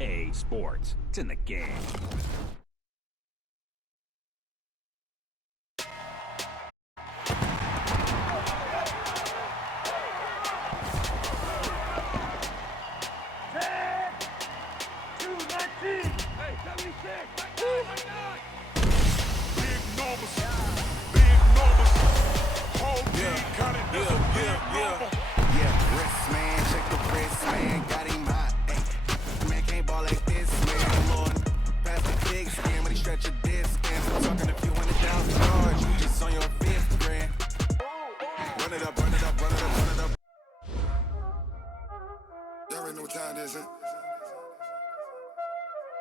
EA Sports. It's in the game.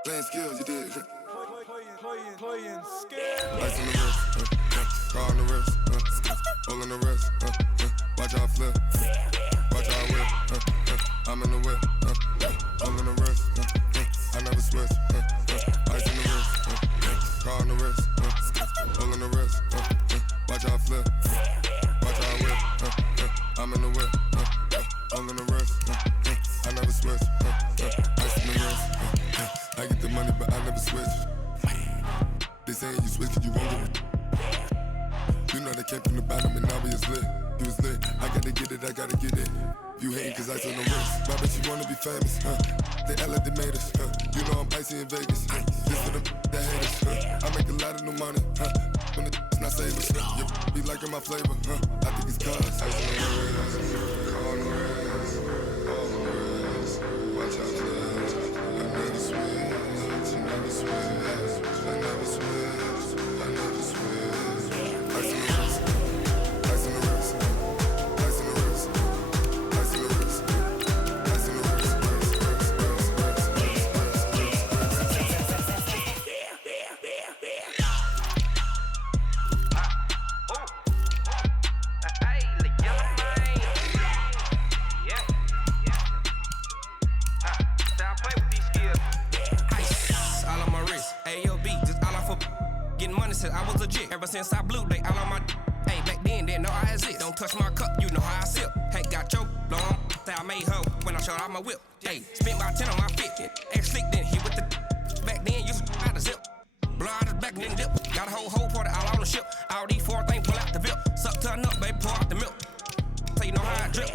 Playing skills, you did. Playing skills. Ice on the wrist, car on the wrist, hole in the wrist, watch how I flip, watch how I whip, I'm in the whip, hole in the wrist, I never switch, ice on the wrist, car on the wrist, hole in the wrist, watch how I flip, watch how I whip, I'm in the whip, hole in the wrist, I never switch, ice on the wrist. I get the money, but I never switch. They saying you switch, you won't get it. You know they came from the bottom and now we is lit. You was lit, I gotta get it, I gotta get it. You hating cause ice on the wrist. I bet you wanna be famous, They act like they made us, You know I'm icy in Vegas, This for the that hate us, I make a lot of new money, When it's not saving, You be liking my flavor, I think it's cause ice on the wrist, car on the wrist, all the wrist, watch out for that. I never switch, I never switch, I never switch, I never switch. Ice in the wrist, ice in the wrist, ice in the wrist, ice in the wrist, ice in the wrist, I was legit ever since I blew they all on my hey back then didn't know I had it. Don't touch my cup, you know how I sip. Hey, got your long say I made her when I showed out my whip. Hey, spent about 10 on my fit. Ex slick then hit with the back then used to out the zip. Blow out his back then dip. Got a whole party all on the ship. All these four things pull out the VIP. Suck turn up, baby, pour out the milk. So you know how I drip.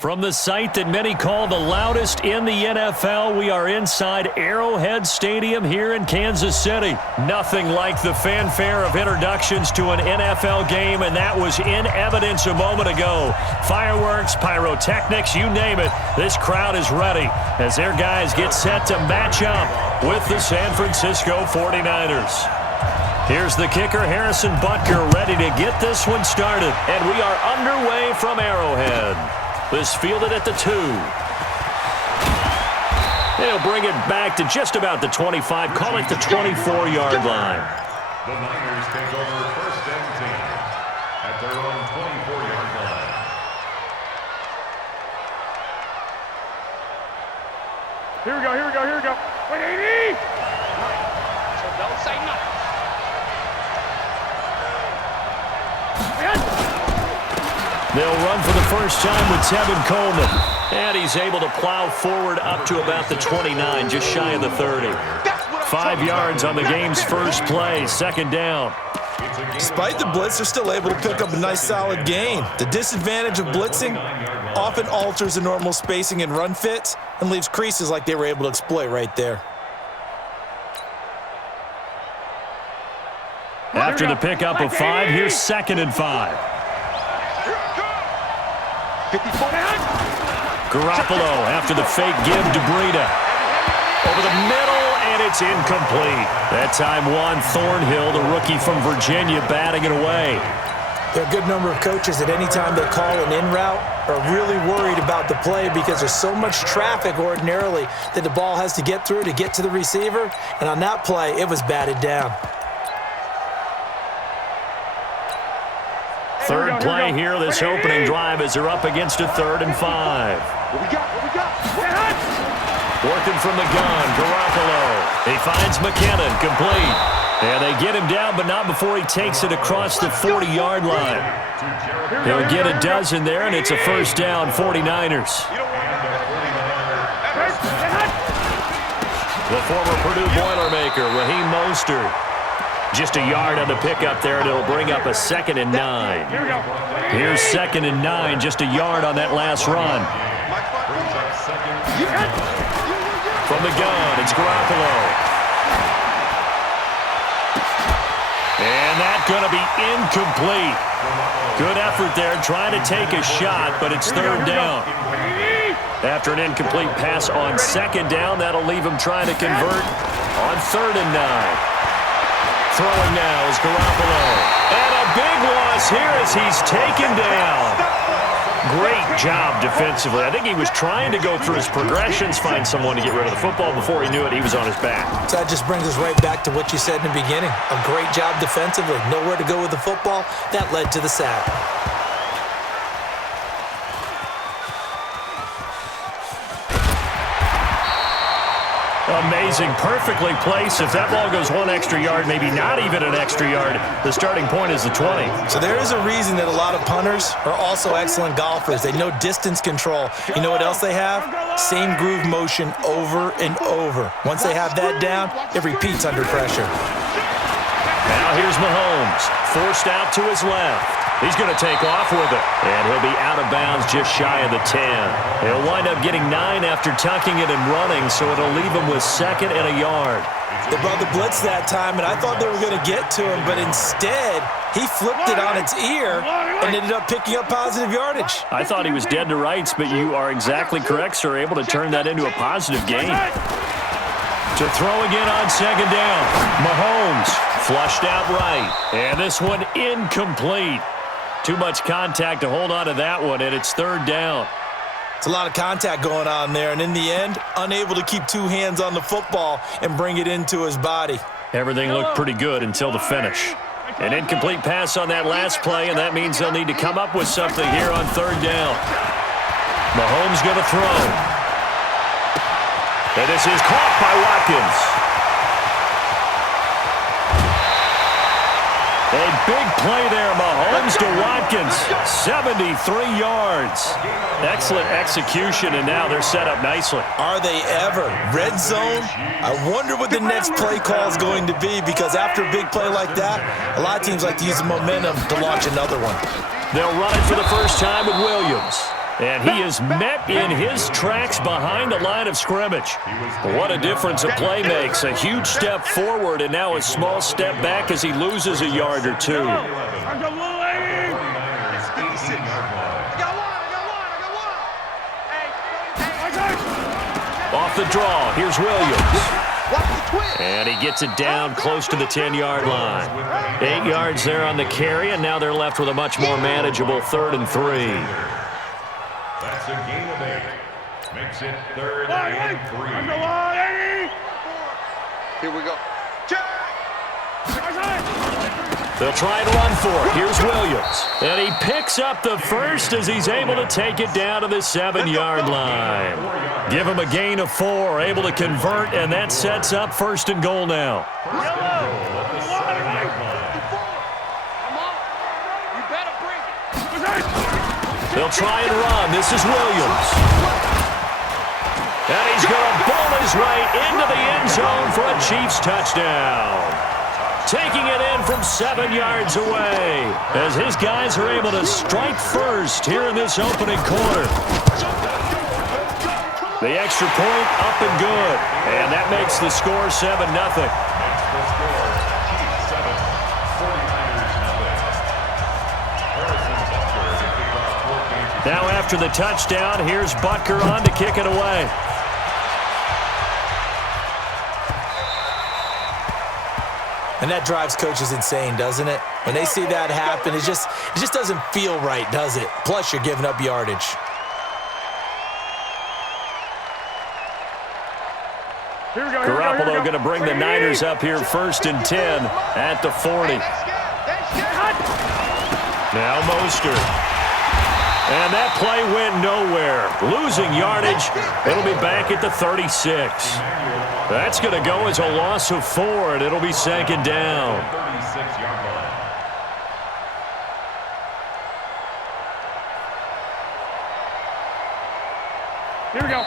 From the site that many call the loudest in the NFL, we are inside Arrowhead Stadium here in Kansas City. Nothing like the fanfare of introductions to an NFL game, and that was in evidence a moment ago. Fireworks, pyrotechnics, you name it. This crowd is ready as their guys get set to match up with the San Francisco 49ers. Here's the kicker, Harrison Butker, ready to get this one started. And we are underway from Arrowhead. This fielded at the 2. They'll bring it back to just about the 25, call it the 24-yard line. The Niners take over first and 10 at their own 24-yard line. Here we go. Wait, 80! So don't say nothing. They'll run for the first time with Tevin Coleman. And he's able to plow forward up to about the 29, just shy of the 30. 5 yards on the game's first play, second down. Despite the blitz, they're still able to pick up a nice solid gain. The disadvantage of blitzing often alters the normal spacing and run fits and leaves creases like they were able to exploit right there. After the pickup of 5, here's 2nd and 5. Garoppolo after the fake give to Breida. Over the middle, and it's incomplete. That time Juan Thornhill, the rookie from Virginia, batting it away. There are a good number of coaches that any time they call an in route are really worried about the play because there's so much traffic ordinarily that the ball has to get through to get to the receiver. And on that play, it was batted down. Third play here, this opening drive as they're up against a 3rd and 5. What we got? Working from the gun, Garoppolo. He finds McKinnon, complete. And they get him down, but not before he takes it across the 40-yard line. He'll get a dozen there, and it's a first down, 49ers. The former Purdue Boilermaker, Raheem Mostert. Just a yard on the pickup there, and it'll bring up a 2nd and 9. Here's 2nd and 9, just a yard on that last run. From the gun, it's Garoppolo. And that's going to be incomplete. Good effort there, trying to take a shot, but it's 3rd down. After an incomplete pass on 2nd down, that'll leave him trying to convert on 3rd and 9. Throwing now is Garoppolo. And a big loss here as he's taken down. Great job defensively. I think he was trying to go through his progressions, find someone to get rid of the football. Before he knew it, he was on his back. So that just brings us right back to what you said in the beginning. A great job defensively. Nowhere to go with the football. That led to the sack. Amazing, perfectly placed. If that ball goes 1 extra yard, maybe not even an extra yard, the starting point is the 20. So there is a reason that a lot of punters are also excellent golfers. They know distance control. You know what else they have? Same groove motion over and over. Once they have that down, it repeats under pressure. Now here's Mahomes, forced out to his left. He's going to take off with it, and he'll be out of bounds just shy of the 10. He'll wind up getting 9 after tucking it and running, so it'll leave him with 2nd and a yard. They brought the blitz that time, and I thought they were going to get to him, but instead, he flipped it on its ear and ended up picking up positive yardage. I thought he was dead to rights, but you are exactly correct, sir, able to turn that into a positive gain. To throw again on 2nd down. Mahomes flushed out right, and this one incomplete. Too much contact to hold on to that one, and it's 3rd down. It's a lot of contact going on there, and in the end, unable to keep 2 hands on the football and bring it into his body. Everything looked pretty good until the finish. An incomplete pass on that last play, and that means they'll need to come up with something here on 3rd down. Mahomes going to throw. And this is caught by Watkins. A big play there, Mahomes to Watkins, 73 yards. Excellent execution, and now they're set up nicely. Are they ever? Red zone? I wonder what the next play call is going to be, because after a big play like that, a lot of teams like to use the momentum to launch another one. They'll run it for the first time with Williams. And he is met in his tracks behind the line of scrimmage. What a difference a play makes. A huge step forward and now a small step back as he loses a yard or two. Off the draw, here's Williams. And he gets it down close to the 10-yard line. 8 yards there on the carry, and now they're left with a much more manageable 3rd and 3. That's a gain of 8. Makes it 3rd and 3. Here we go. They'll try and run for it. Here's Williams. And he picks up the first as he's able to take it down to the 7-yard line. Give him a gain of 4, able to convert, and that sets up 1st and goal now. They'll try and run. This is Williams. And he's going to bowl his way into the end zone for a Chiefs touchdown. Taking it in from 7 yards away as his guys are able to strike first here in this opening quarter. The extra point up and good, and that makes the score 7-0. Now after the touchdown, here's Butker on to kick it away. And that drives coaches insane, doesn't it? When they see that happen, it just doesn't feel right, does it? Plus, you're giving up yardage. Garoppolo going to bring the Niners up here 1st and 10 at the 40. Now Mostert. And that play went nowhere. Losing yardage. It'll be back at the 36. That's going to go as a loss of 4, and it'll be 2nd down. 36-yard line. Here we go.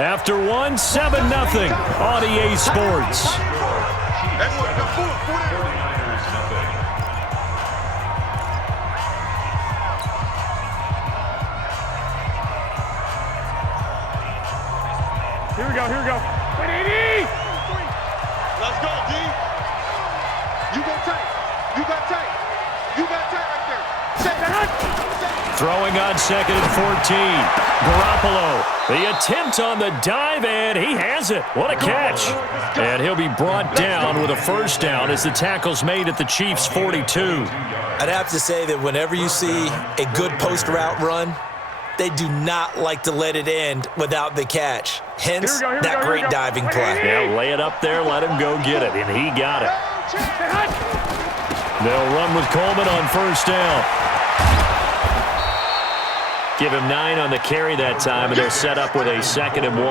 After 1, 7-0 on EA Sports. Here we go. Let's go, D. You go tight. You got tight. You got tight right there. Throwing on 2nd and 14. Garoppolo, the attempt on the dive, and he has it. What a catch. And he'll be brought down with a 1st down as the tackle's made at the Chiefs' 42. I'd have to say that whenever you see a good post route run, they do not like to let it end without the catch. Hence, that great diving play. Yeah, lay it up there, let him go get it, and he got it. They'll run with Coleman on 1st down. Give him 9 on the carry that time, and they're set up with a 2nd and 1.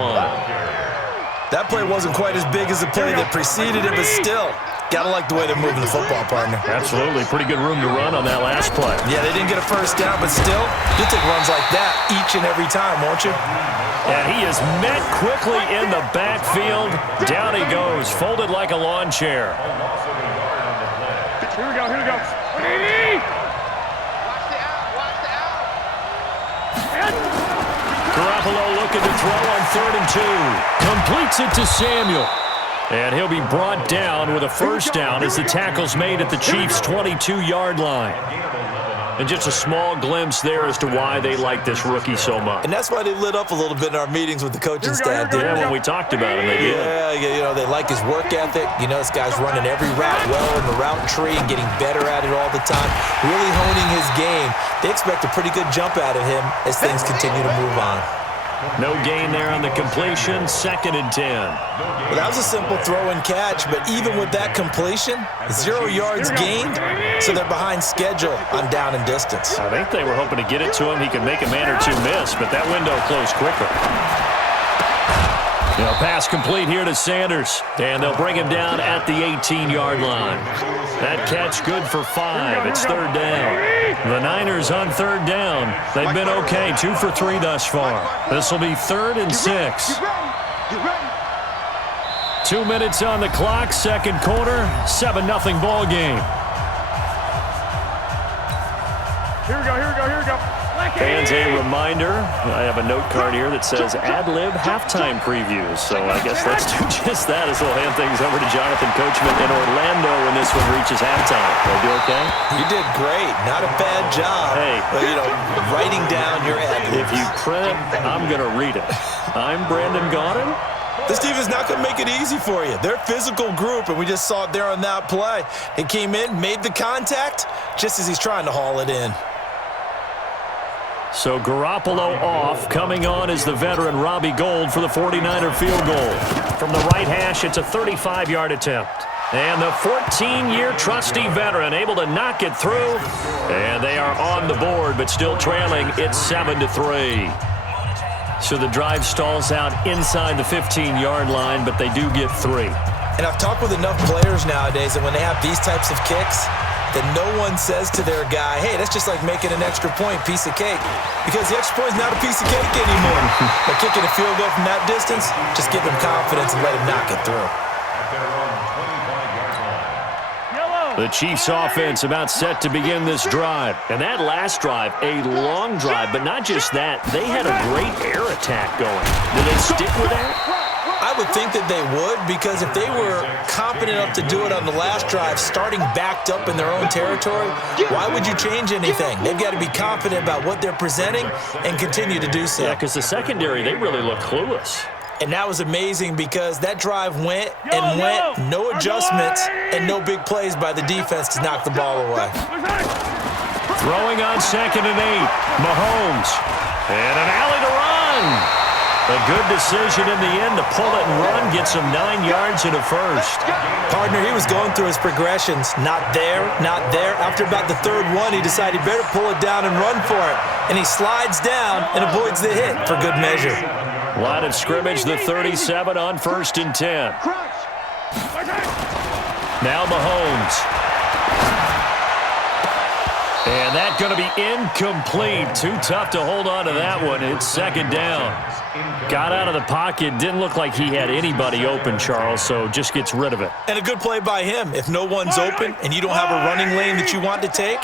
That play wasn't quite as big as the play that preceded it, but still, gotta like the way they're moving the football, partner. Absolutely. Pretty good room to run on that last play. Yeah, they didn't get a 1st down, but still, you'll take runs like that each and every time, won't you? And he is met quickly in the backfield. Down he goes, folded like a lawn chair. Here we go. Garoppolo looking to throw on 3rd and 2. Completes it to Samuel. And he'll be brought down with a 1st down as the tackle's made at the Chiefs' 22-yard line. And just a small glimpse there as to why they like this rookie so much. And that's why they lit up a little bit in our meetings with the coaching staff, didn't they? When we talked about him, they did. Yeah, they like his work ethic. This guy's running every route well in the route tree and getting better at it all the time. Really honing his game. They expect a pretty good jump out of him as things continue to move on. No gain there on the completion, 2nd and 10. Well, that was a simple throw and catch, but even with that completion, 0 yards gained, so they're behind schedule on down and distance. I think they were hoping to get it to him. He could make a man or two miss, but that window closed quicker. Pass complete here to Sanders, and they'll bring him down at the 18-yard line. That catch good for 5. It's 3rd down. The Niners on 3rd down. They've been okay, 2 for 3 thus far. This will be 3rd and 6. 2 minutes on the clock, 2nd quarter, 7-0 ball game. Here we go. Fans, a reminder, I have a note card here that says ad-lib halftime previews. So I guess let's do just that as we'll hand things over to Jonathan Coachman in Orlando when this one reaches halftime. Did I do okay? You did great. Not a bad job. Hey. But, writing down your ad-libs. If you print it, I'm going to read it. I'm Brandon Gaudin. This team is not going to make it easy for you. They're a physical group, and we just saw it there on that play. He came in, made the contact, just as he's trying to haul it in. So Garoppolo off. Coming on is the veteran Robbie Gould for the 49er field goal. From the right hash, it's a 35-yard attempt. And the 14-year trusty veteran able to knock it through. And they are on the board, but still trailing. It's 7-3. So the drive stalls out inside the 15-yard line, but they do get 3. And I've talked with enough players nowadays that when they have these types of kicks, that no one says to their guy, hey, that's just like making an extra point, piece of cake. Because the extra point is not a piece of cake anymore. By kicking a field goal from that distance, just give him confidence and let him knock it through. The Chiefs offense about set to begin this drive. And that last drive, a long drive, but not just that. They had a great air attack going. Did they stick with that? I would think that they would, because if they were competent enough to do it on the last drive, starting backed up in their own territory, why would you change anything? They've got to be confident about what they're presenting and continue to do so. Yeah, because the secondary, they really look clueless. And that was amazing because that drive went and went, no adjustments, and no big plays by the defense to knock the ball away. Throwing on 2nd and 8, Mahomes. And an alley to run. A good decision in the end to pull it and run, gets him 9 yards and a first. Partner, he was going through his progressions. Not there, not there. After about the third one, he decided he better pull it down and run for it. And he slides down and avoids the hit for good measure. Line of scrimmage, the 37 on 1st and 10. Now Mahomes. And that's going to be incomplete. Too tough to hold on to that one. It's 2nd down. Got out of the pocket. Didn't look like he had anybody open, Charles, so just gets rid of it. And a good play by him. If no one's open and you don't have a running lane that you want to take,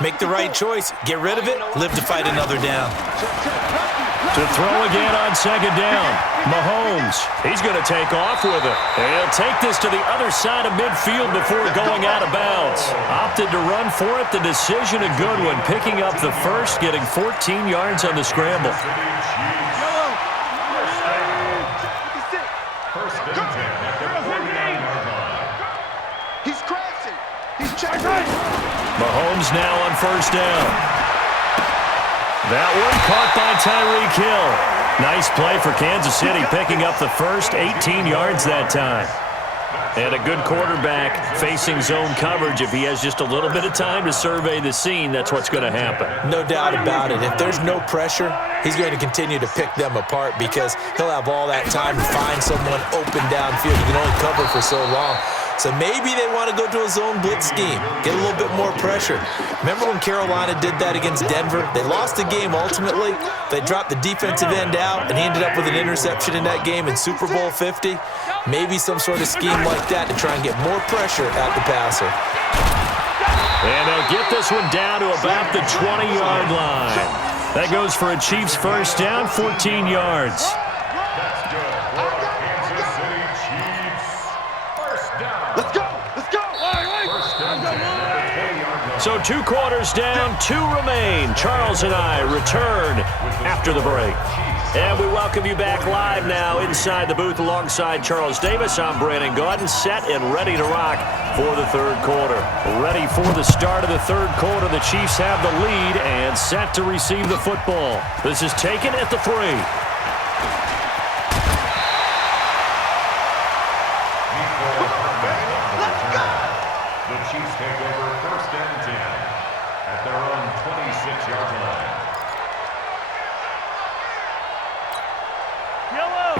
make the right choice. Get rid of it. Live to fight another down. To throw again on 2nd down. Mahomes, he's going to take off with it. He'll take this to the other side of midfield before going out of bounds. Opted to run for it. The decision a good one. Picking up the first, getting 14 yards on the scramble. He's crashing. He's checking. Mahomes now on 1st down. That one caught by Tyreek Hill. Nice play for Kansas City, picking up the first, 18 yards that time. And a good quarterback facing zone coverage. If he has just a little bit of time to survey the scene, that's what's going to happen. No doubt about it. If there's no pressure, he's going to continue to pick them apart because he'll have all that time to find someone open downfield. He can only cover for so long. So maybe they want to go to a zone blitz scheme, get a little bit more pressure. Remember when Carolina did that against Denver? They lost the game ultimately. They dropped the defensive end out, and he ended up with an interception in that game in Super Bowl 50. Maybe some sort of scheme like that to try and get more pressure at the passer. And they'll get this one down to about the 20-yard line. That goes for a Chiefs first down, 14 yards. So 2 quarters down, 2 remain. Charles and I return after the break. And we welcome you back live now inside the booth alongside Charles Davis. I'm Brandon Gaudin, set and ready to rock for the 3rd quarter. Ready for the start of the 3rd quarter. The Chiefs have the lead and set to receive the football. This is taken at the 3. The Chiefs take over 1st and 10 at their own 26-yard line.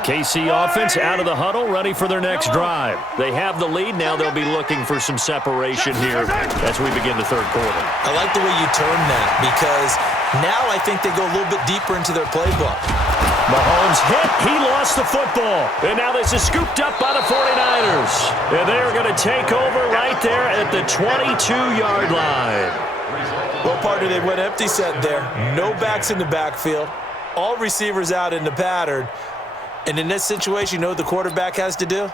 KC offense out of the huddle, ready for their next drive. They have the lead. Now they'll be looking for some separation here as we begin the 3rd quarter. I like the way you turn that because now I think they go a little bit deeper into their playbook. Mahomes hit. He lost the football. And now this is scooped up by the 49ers. And they're going to take over right there at the 22-yard line. Well, partner, they went empty set there. No backs in the backfield. All receivers out in the pattern. And in this situation, you know what the quarterback has to do?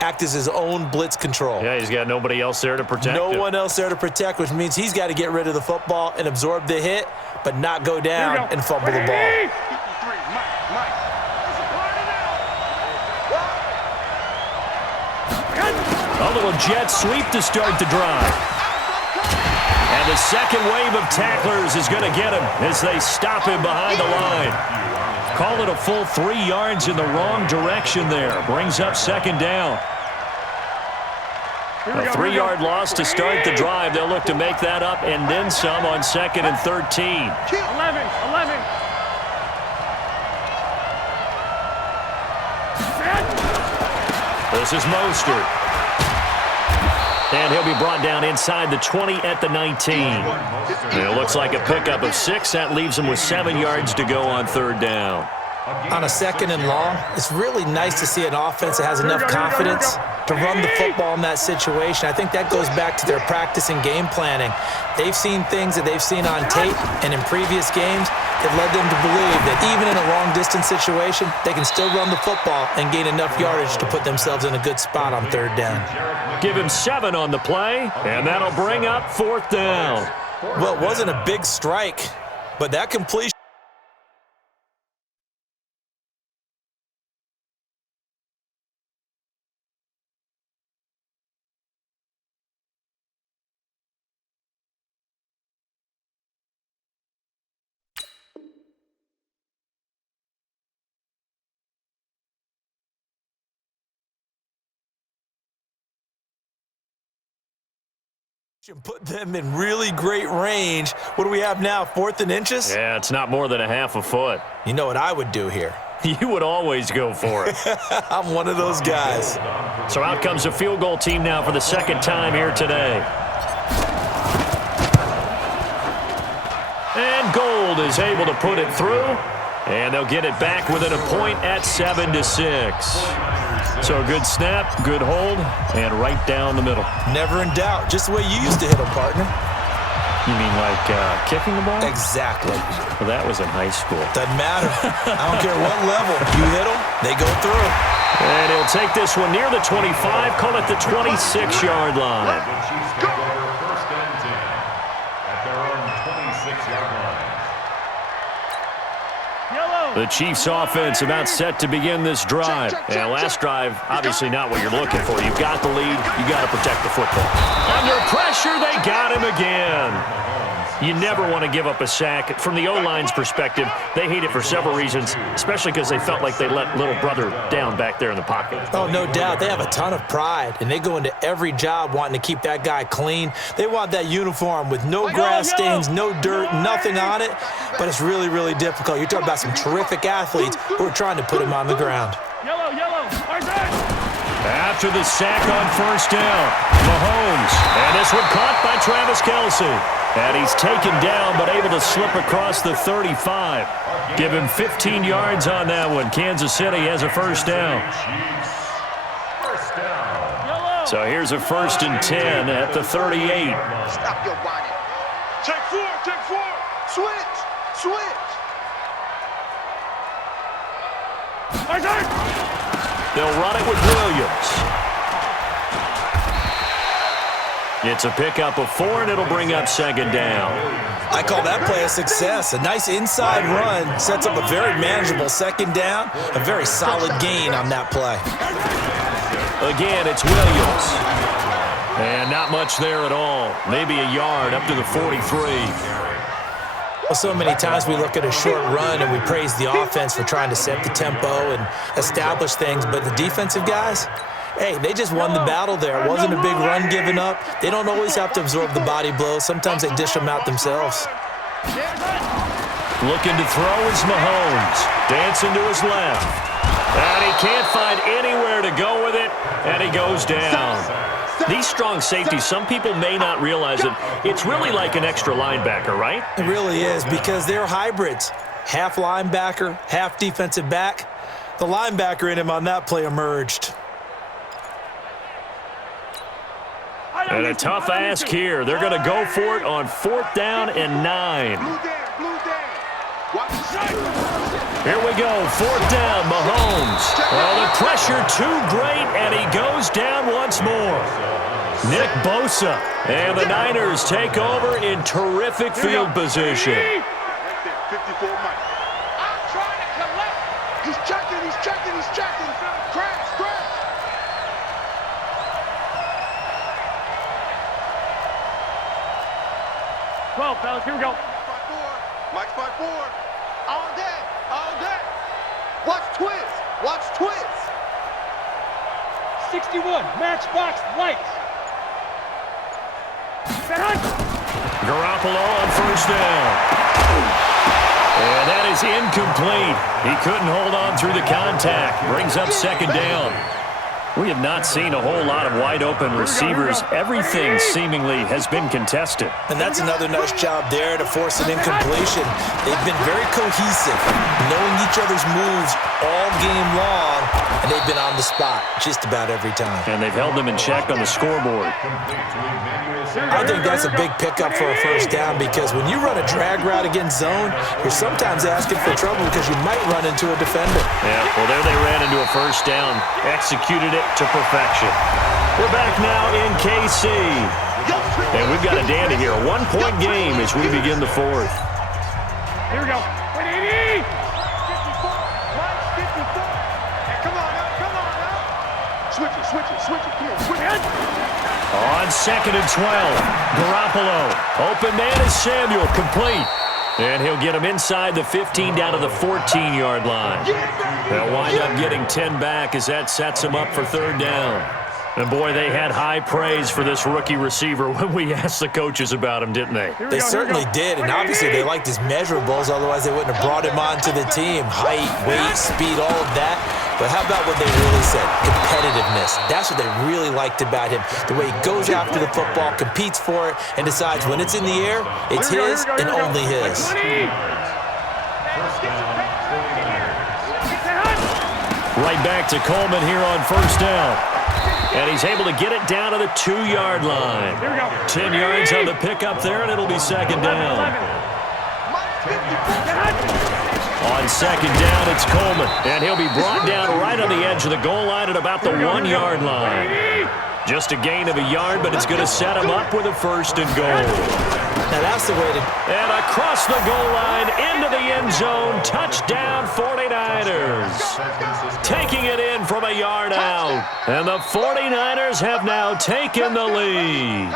Act as his own blitz control. Yeah, he's got nobody else there to protect him. No one else there to protect, which means he's got to get rid of the football and absorb the hit, but not go down and fumble the ball. A little jet sweep to start the drive. And the second wave of tacklers is going to get him as they stop him behind the line. Call it a full 3 yards in the wrong direction there. Brings up second down. A 3-yard loss to start the drive. They'll look to make that up and then some on 2nd and 13. 11. This is Mostert. And he'll be brought down inside the 20 at the 19. It looks like a pickup of 6. That leaves him with 7 yards to go on 3rd down. On a 2nd and long, it's really nice to see an offense that has enough confidence to run the football in that situation. I think that goes back to their practice and game planning. They've seen things that they've seen on tape and in previous games that led them to believe that even in a long-distance situation, they can still run the football and gain enough yardage to put themselves in a good spot on 3rd down. Give him 7 on the play, and that'll bring up 4th down. Well, it wasn't a big strike, but that completion put them in really great range. What do we have now, 4th and inches? Yeah, it's not more than a half a foot. You know what I would do here? You would always go for it. I'm one of those guys. So out comes a field goal team now for the 2nd time here today. And Gold is able to put it through. And they'll get it back within a point at 7-6. So a good snap, good hold, and right down the middle. Never in doubt. Just the way you used to hit them, partner. You mean like kicking the ball? Exactly. Well, that was in high school. Doesn't matter. I don't care what level. You hit them, they go through. And he'll take this one near the 25, call it the 26-yard line. The Chiefs take over 1st and 10 at their own 26-yard line. The Chiefs offense about set to begin this drive. And last drive, obviously not what you're looking for. You've got the lead. You've got to protect the football. Under pressure, they got him again. You never want to give up a sack. From the O-line's perspective, they hate it for several reasons, especially because they felt like they let little brother down back there in the pocket. Oh, no doubt. They have a ton of pride, and they go into every job wanting to keep that guy clean. They want that uniform with no grass stains, no dirt, nothing on it, but it's really, really difficult. You're talking about some terrific athletes who are trying to put him on the ground. Yellow. After the sack on 1st down, Mahomes. And this one caught by Travis Kelce. And he's taken down but able to slip across the 35. Give him 15 yards on that one. Kansas City has a 1st down. So here's a 1st and 10 at the 38. Stop your whining. Take 4. Switch. They'll run it with Williams. It's a pickup of 4, and it'll bring up 2nd down. I call that play a success. A nice inside run sets up a very manageable 2nd down. A very solid gain on that play. Again, it's Williams. And not much there at all. Maybe a yard up to the 43. Well, so many times we look at a short run and we praise the offense for trying to set the tempo and establish things, but the defensive guys, hey, they just won the battle there. It wasn't a big run given up. They don't always have to absorb the body blows. Sometimes they dish them out themselves. Looking to throw is Mahomes. Dancing to his left. And he can't find anywhere to go with it, and he goes down. These strong safeties, some people may not realize it. It's really like an extra linebacker, right? It really is, because they're hybrids. Half linebacker, half defensive back. The linebacker in him on that play emerged. And a tough ask here. They're going to go for it on 4th down and 9. Here we go, 4th down, Mahomes. Oh, the pressure too great, and he goes down once more. Nick Bosa, and the Niners take over in terrific field position. 54 Mike. I'm trying to collect. He's checking. Crash. 12, fellas, here we go. Mike's 5-4. All day. Watch twist. 61, matchbox lights. Garoppolo on 1st down. And that is incomplete. He couldn't hold on through the contact. Brings up 2nd down. We have not seen a whole lot of wide-open receivers. Everything seemingly has been contested. And that's another nice job there to force an incompletion. They've been very cohesive, knowing each other's moves all game long, and they've been on the spot just about every time. And they've held them in check on the scoreboard. I think that's a big pickup for a 1st down because when you run a drag route against zone, you're sometimes asking for trouble because you might run into a defender. Yeah, well, there they ran into a 1st down, executed it to perfection. We're back now in KC. And we've got a dandy here. A 1-point game as we begin the 4th. Here we go. 180. 54. Come on now. Switch it. Come on, switch it. On 2nd and 12, Garoppolo. Open man is Samuel, complete. And he'll get him inside the 15 down to the 14-yard line. They'll wind up getting 10 back as that sets him up for 3rd down. And, boy, they had high praise for this rookie receiver when we asked the coaches about him, didn't they? They certainly did, and obviously they liked his measurables, otherwise they wouldn't have brought him onto the team. Height, weight, speed, all of that. But how about what they really said? Competitiveness. That's what they really liked about him. The way he goes after the football, competes for it, and decides when it's in the air, it's his and only his. Right back to Coleman here on 1st down. And he's able to get it down to the 2-yard line. 10 yards on the pickup there, and it'll be 2nd down. On 2nd down, it's Coleman. And he'll be brought down right on the edge of the goal line at about the 1-yard line. Just a gain of a yard, but it's going to set him up with a 1st and goal. Now that's the way to... And across the goal line, into the end zone, touchdown 49ers. Taking it in from a yard out. And the 49ers have now taken the lead.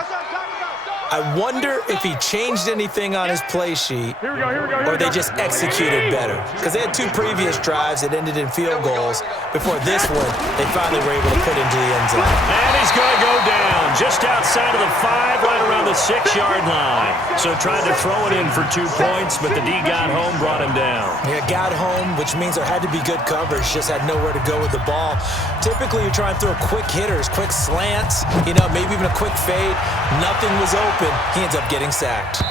I wonder if he changed anything on his play sheet or they just executed better. Because they had 2 previous drives that ended in field goals. Before this one, they finally were able to put into the end zone. And he's going to go down just outside of the 5, right around the 6-yard line. So tried to throw it in for 2 points, but the D got home, brought him down. Yeah, got home, which means there had to be good coverage. Just had nowhere to go with the ball. Typically, you're trying to throw quick hitters, quick slants, maybe even a quick fade. Nothing was open. He ends up getting sacked.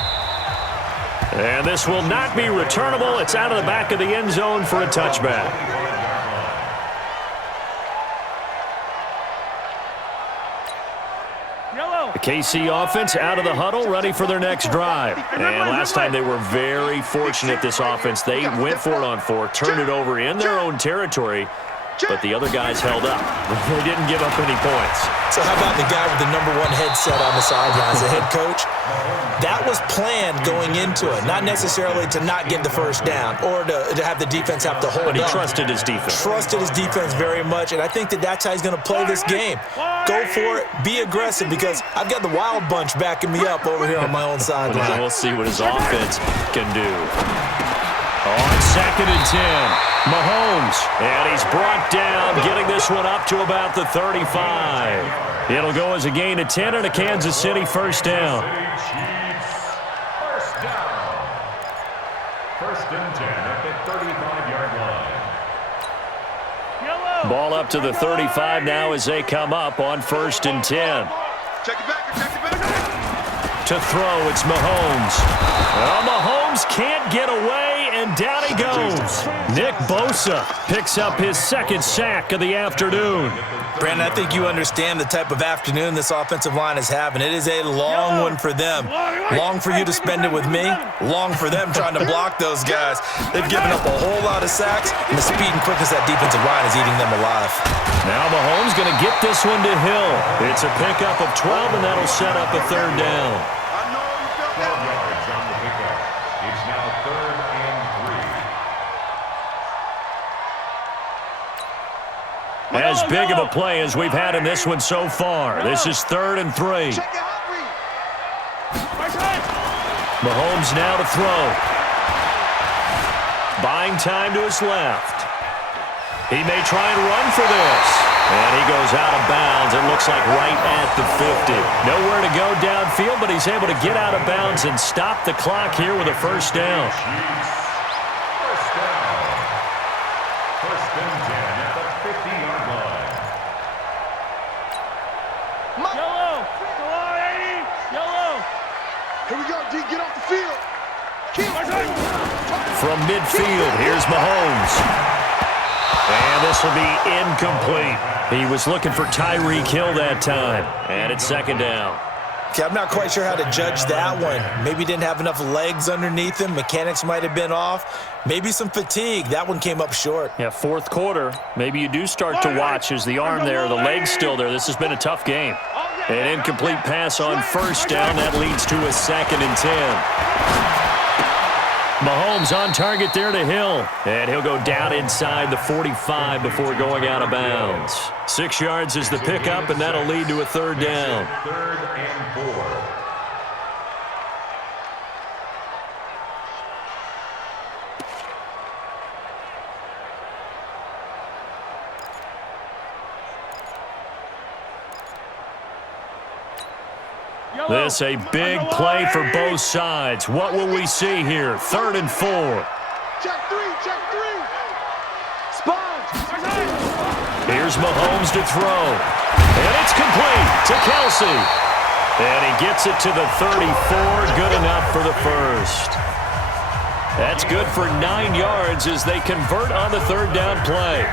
And this will not be returnable. It's out of the back of the end zone for a touchback. The KC offense out of the huddle, ready for their next drive. And last time they were very fortunate, this offense. They went for it on 4, turned it over in their own territory, but the other guys held up. They didn't give up any points. So how about the guy with the #1 headset on the sidelines, the head coach? That was planned going into it, not necessarily to not get the 1st down or to have the defense have to hold up. But he trusted his defense. Trusted his defense very much, and I think that's how he's going to play this game. Go for it, be aggressive, because I've got the wild bunch backing me up over here on my own sideline. We'll see what his offense can do. On 2nd and 10, Mahomes, and he's brought down, getting this one up to about the 35. It'll go as a gain of 10 and a Kansas City 1st down. First and 10 at the 35-yard line. Ball up to the 35 now as they come up on 1st and 10. Check it back. To throw, it's Mahomes. Well, Mahomes can't get away, And down he goes. Nick Bosa picks up his second sack of the afternoon. Brandon, I think you understand the type of afternoon this offensive line is having. It is a long one for them. Long for you to spend it with me. Long for them trying to block those guys. They've given up a whole lot of sacks, and the speed and quickness of that defensive line is eating them alive. Now Mahomes going to get this one to Hill. It's a pickup of 12, and that'll set up a third down. 12 yards on the pickup. It's now 3rd and 3. As big of a play as we've had in this one so far. This is 3rd and 3. Mahomes now to throw. Buying time to his left. He may try and run for this. And he goes out of bounds. It looks like right at the 50. Nowhere to go downfield, but he's able to get out of bounds and stop the clock here with a first down. First down. 1st and 10 at the 50-yard line. Yellow! Yellow! Here we go, D. Get off the field. From midfield, here's Mahomes. And this will be incomplete. He was looking for Tyreek Hill that time. And it's 2nd down. Okay, I'm not quite sure how to judge that one. Maybe didn't have enough legs underneath him. Mechanics might have been off. Maybe some fatigue. That one came up short. Yeah, 4th quarter. Maybe you do start to watch as the arm there, the leg's still there. This has been a tough game. An incomplete pass on first down. That leads to a 2nd and 10. Mahomes on target there to Hill. And he'll go down inside the 45 before going out of bounds. 6 yards is the pickup, and that'll lead to a 3rd down. 3rd and 4. This a big play for both sides. What will we see here? 3rd and 4. Check 3. Sponge. Here's Mahomes to throw. And it's complete to Kelsey. And he gets it to the 34. Good enough for the first. That's good for 9 yards as they convert on the 3rd down play.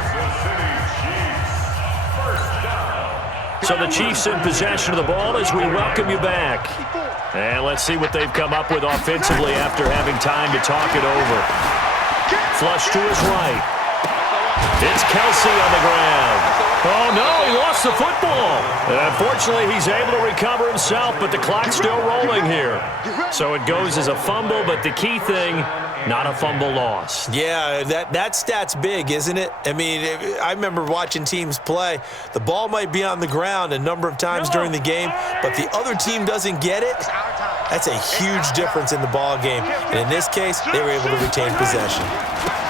So the Chiefs in possession of the ball as we welcome you back. And let's see what they've come up with offensively after having time to talk it over. Flush to his right. It's Kelsey on the ground. Oh, no, he lost the football. And unfortunately, he's able to recover himself, but the clock's still rolling here. So it goes as a fumble, but the key thing, not a fumble loss. Yeah, that stat's big, isn't it? I mean, I remember watching teams play. The ball might be on the ground a number of times during the game, but the other team doesn't get it. That's a huge difference in the ball game. And in this case, they were able to retain possession.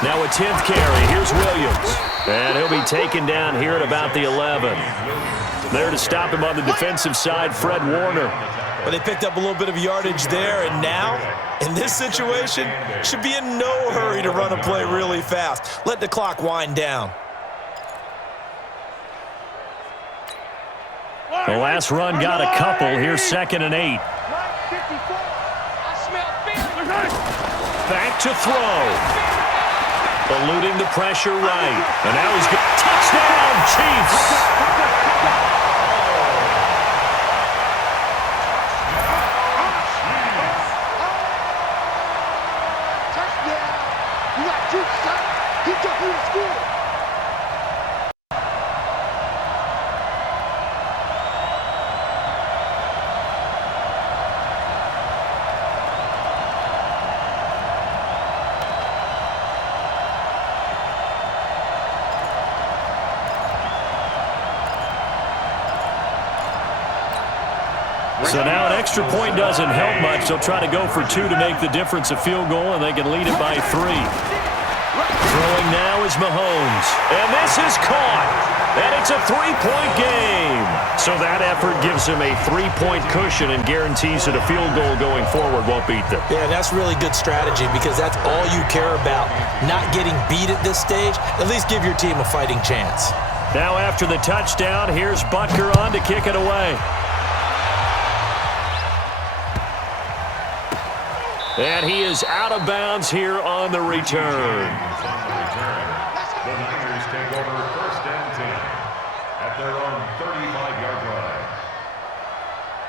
Now a 10th carry. Here's Williams. And he'll be taken down here at about the 11. There to stop him on the defensive side, Fred Warner. Well, they picked up a little bit of yardage there, and now, in this situation, should be in no hurry to run a play really fast. Let the clock wind down. The last run got a couple. Here's 2nd and 8. Back to throw. Eluding the pressure right. And now he's got touchdown, Chiefs. So now an extra point doesn't help much. They'll try to go for 2 to make the difference a field goal, and they can lead it by 3. Throwing now is Mahomes. And this is caught. And it's a 3-point game. So that effort gives him a 3-point cushion and guarantees that a field goal going forward won't beat them. Yeah, that's really good strategy because that's all you care about. Not getting beat at this stage. At least give your team a fighting chance. Now after the touchdown, here's Butker on to kick it away. And he is out of bounds here on the return. The Niners take over 1st and 10 at their own 35-yard line.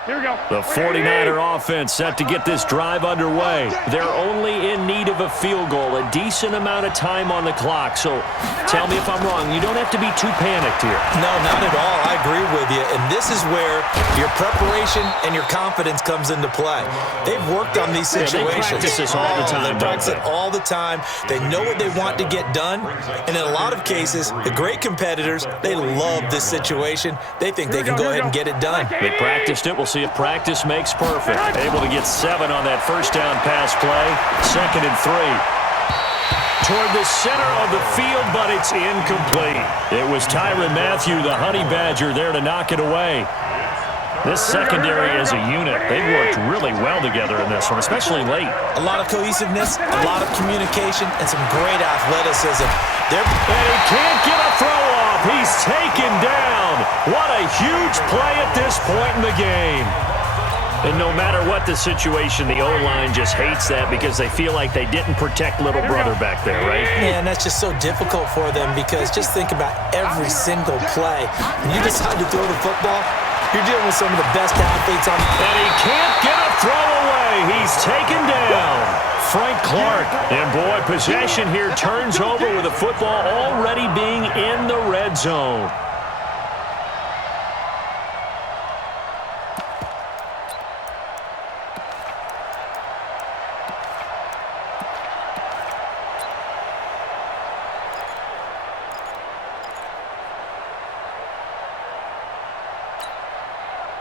Here we go. The 49er offense set to get this drive underway. They're only in need of a field goal, a decent amount of time on the clock. So tell me if I'm wrong. You don't have to be too panicked here. No, not at all. I agree with you. And this is where your preparation and your confidence comes into play. They've worked on these situations. They practice this all the time. They practice it all the time. They know what they want to get done. And in a lot of cases, the great competitors, they love this situation. They think they can go ahead and get it done. They practiced it. We'll see if practice makes perfect. Able to get 7 on that first down pass play. 2nd and 3. Toward the center of the field, but it's incomplete. It was Tyrann Mathieu, the Honey Badger, there to knock it away. This secondary as a unit, they've worked really well together in this one, especially late. A lot of cohesiveness, a lot of communication, and some great athleticism. And he can't get a throw off. He's taken down. What a huge play at this point in the game. And no matter what the situation, the O-line just hates that because they feel like they didn't protect little brother back there, right? Yeah, and that's just so difficult for them because just think about every single play. When you decide to throw the football, you're dealing with some of the best athletes on the And he can't get a throw away. He's taken down. Frank Clark. And boy, possession here turns over with the football already being in the red zone.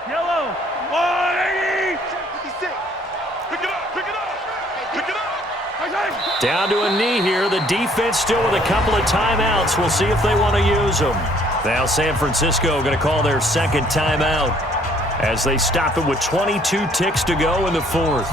Yellow. 180. 56. Pick it up. Pick it up. Pick it up. Down to a knee here. The defense still with a couple of timeouts. We'll see if they want to use them. Now San Francisco going to call their 2nd timeout as they stop it with 22 ticks to go in the 4th.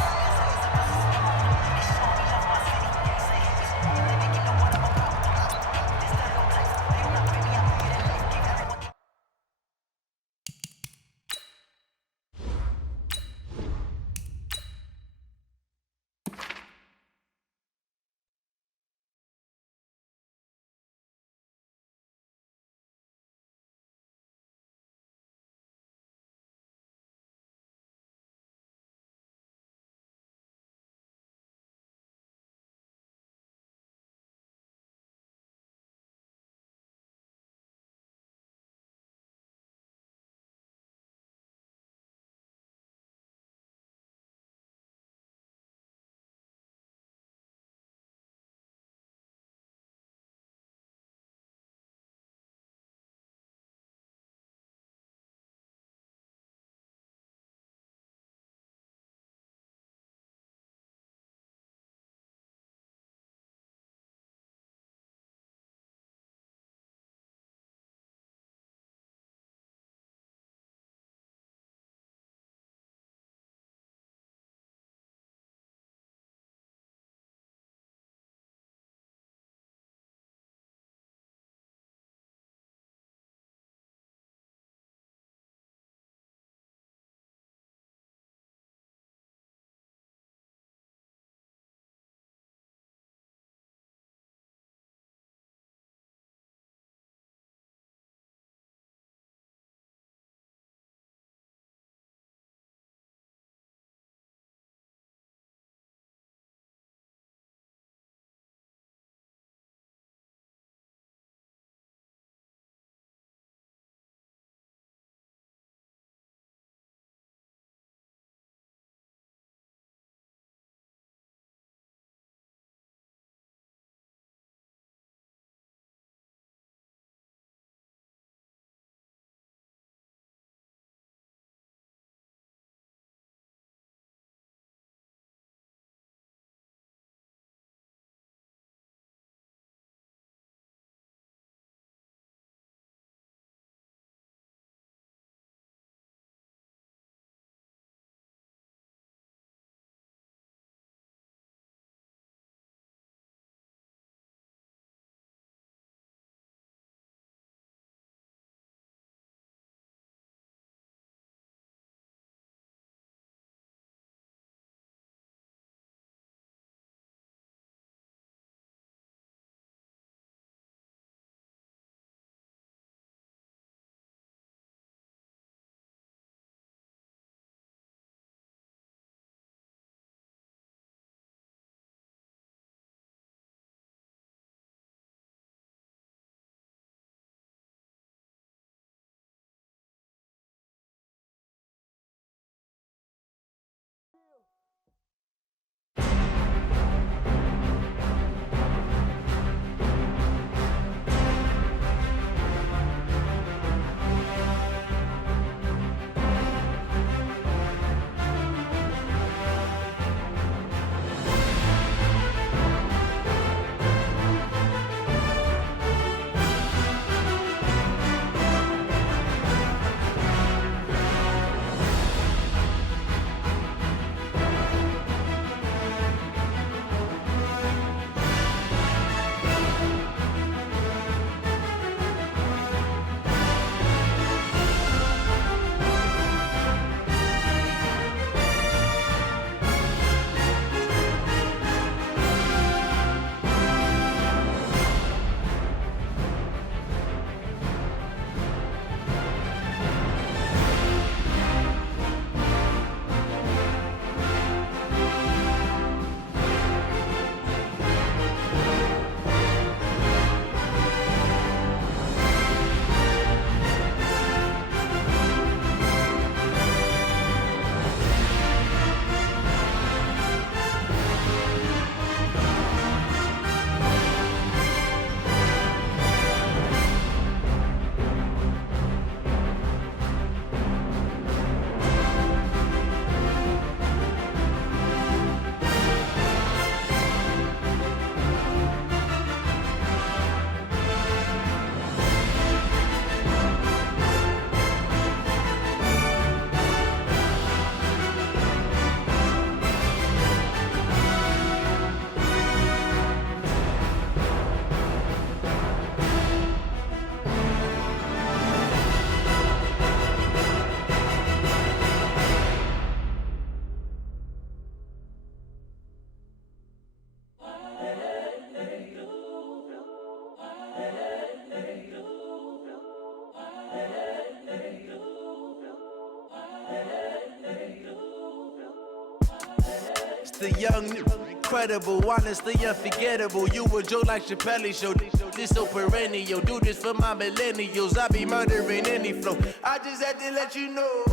The young, incredible, honestly unforgettable. You a joke like Chappelle show. This so perennial. Do this for my millennials. I be murdering any flow. I just had to let you know.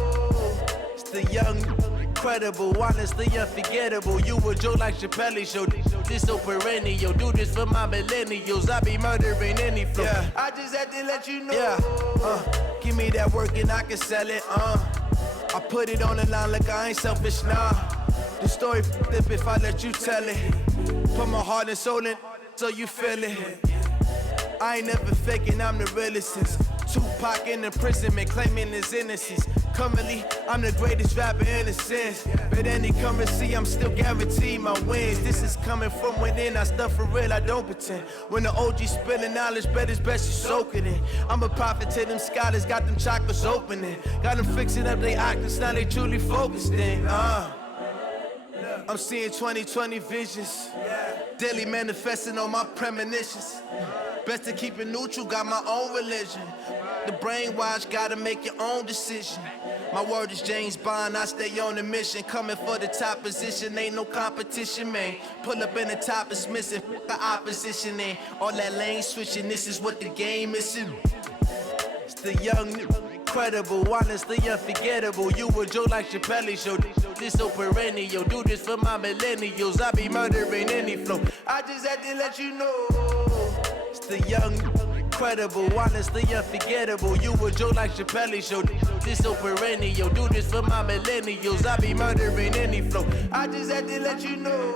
It's the young, incredible, honestly unforgettable. You a joke like Chappelle show. This so perennial. Do this for my millennials. I be murdering any flow. Yeah. I just had to let you know. Yeah. Give me that work and I can sell it. I put it on the line like I ain't selfish, nah. The story flip if I let you tell it. Put my heart and soul in so you feel it. I ain't never faking, I'm the realest since Tupac in imprisonment, claiming his innocence. Currently, I'm the greatest rapper in a sense. But any currency, I'm still guaranteed my wins. This is coming from within, I stuff for real, I don't pretend. When the OG spilling knowledge, bet it's best you soak it in. I'm a prophet to them scholars, got them chakras opening. Got them fixing up they octaves, now they truly focused in. I'm seeing 2020 visions, daily manifesting on my premonitions. Best to keep it neutral, got my own religion. The brainwash, gotta make your own decision. My word is James Bond, I stay on a mission. Coming for the top position, ain't no competition, man. Pull up in the top, it's missing, the opposition ain't. All that lane switching, this is what the game is. It's the young, incredible, honestly unforgettable. You a joke like Chappelle show. This so perennial. Do this for my millennials. I be murdering any flow. I just had to let you know. It's the young, incredible, honestly unforgettable. You a joke like Chappelle show. This so perennial. Do this for my millennials. I be murdering any flow. I just had to let you know.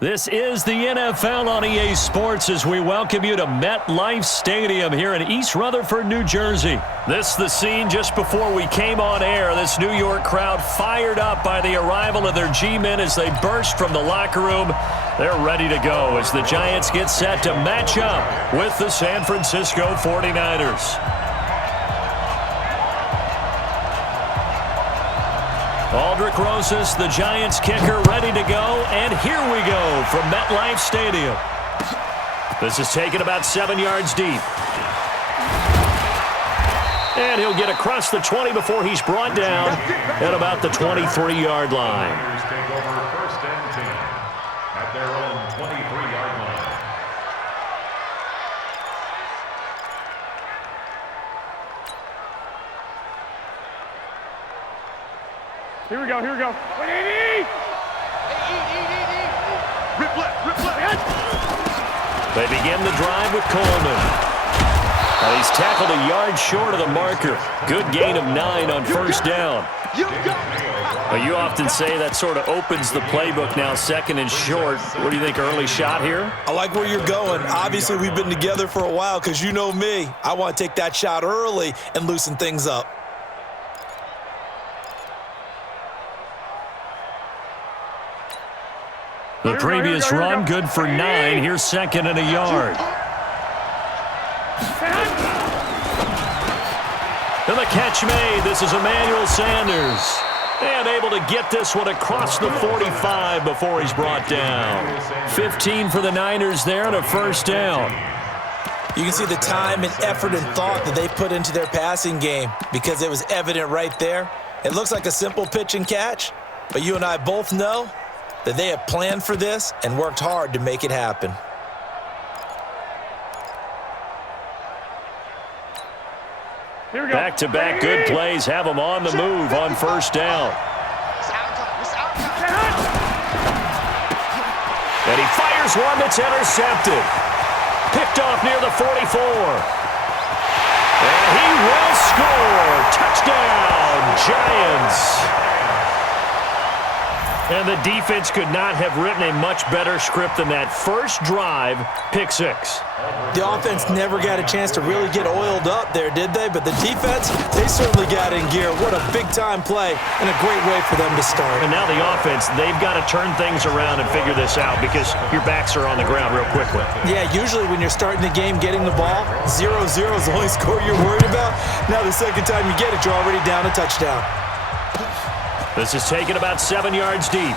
This is the NFL on EA Sports as we welcome you to MetLife Stadium here in East Rutherford, New Jersey. This is the scene just before we came on air. This New York crowd fired up by the arrival of their G-men as they burst from the locker room. They're ready to go as the Giants get set to match up with the San Francisco 49ers. Aldrick Rosas, the Giants kicker, ready to go, and here we go from MetLife Stadium. This is taken about 7 yards deep. And he'll get across the 20 before he's brought down at about the 23-yard line. Take over first and 10 at their own 23-yard line. Here we go, here we go. Rip left. They begin the drive with Coleman. He's tackled a yard short of the marker. Good gain of 9 on first down. You often say that sort of opens the playbook now, second and short. What do you think, early shot here? I like where you're going. Obviously, we've been together for a while because you know me. I want to take that shot early and loosen things up. The previous run, good for 9. Here's second and a yard. And the catch made. This is Emmanuel Sanders. And able to get this one across the 45 before he's brought down. 15 for the Niners there and a first down. You can see the time and effort and thought that they put into their passing game because it was evident right there. It looks like a simple pitch and catch, but you and I both know that they have planned for this and worked hard to make it happen. Back-to-back good plays have them on the move on first down. And he fires one that's intercepted. Picked off near the 44. And he will score. Touchdown, Giants. And the defense could not have written a much better script than that first drive, pick 6. The offense never got a chance to really get oiled up there, did they? But the defense, they certainly got in gear. What a big-time play and a great way for them to start. And now the offense, they've got to turn things around and figure this out because your backs are on the ground real quickly. Yeah, usually when you're starting the game, getting the ball, 0-0 is the only score you're worried about. Now the second time you get it, you're already down a touchdown. This is taken about 7 yards deep.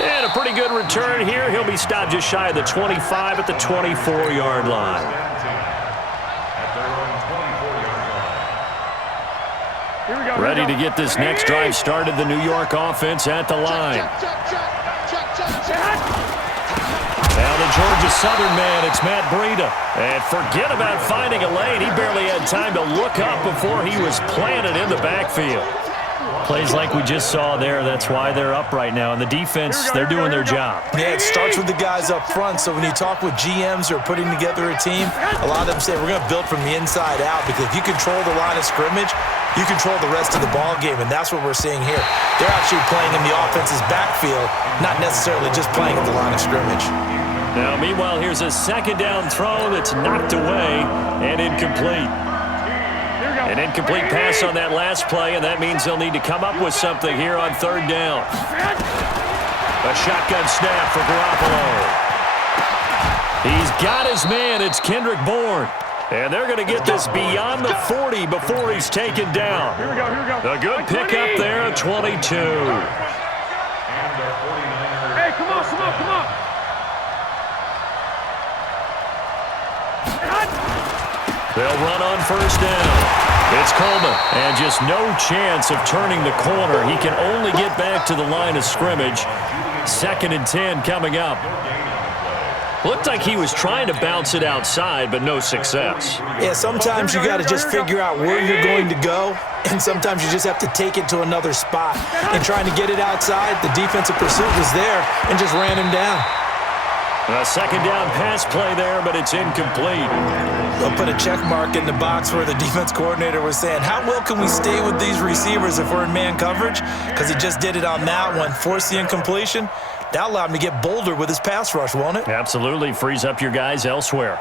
And a pretty good return here. He'll be stopped just shy of the 25 at the 24-yard line. Ready to get this next drive started, the New York offense at the line. Now the Georgia Southern man, it's Matt Breida. And forget about finding a lane. He barely had time to look up before he was planted in the backfield. Plays like we just saw there, that's why they're up right now. And the defense, they're doing their job. Yeah, it starts with the guys up front. So when you talk with GMs who are putting together a team, a lot of them say we're going to build from the inside out because if you control the line of scrimmage, you control the rest of the ball game, and that's what we're seeing here. They're actually playing in the offense's backfield, not necessarily just playing at the line of scrimmage. Now, meanwhile, here's a second down throw that's knocked away and incomplete. An incomplete pass on that last play, and that means they'll need to come up with something here on third down. A shotgun snap for Garoppolo. He's got his man. It's Kendrick Bourne. And they're going to get this beyond the 40 before he's taken down. Here we go. A good pickup there at 22. Hey, come on. They'll run on first down. It's Coleman, and just no chance of turning the corner. He can only get back to the line of scrimmage. 2nd and 10 coming up. Looked like he was trying to bounce it outside, but no success. Yeah, sometimes you got to just figure out where you're going to go, and sometimes you just have to take it to another spot. And trying to get it outside, the defensive pursuit was there and just ran him down. A second down pass play there, but it's incomplete. They'll put a check mark in the box where the defense coordinator was saying, how well can we stay with these receivers if we're in man coverage? Because he just did it on that one, forced the incompletion. That allowed him to get bolder with his pass rush, won't it? Absolutely. Frees up your guys elsewhere.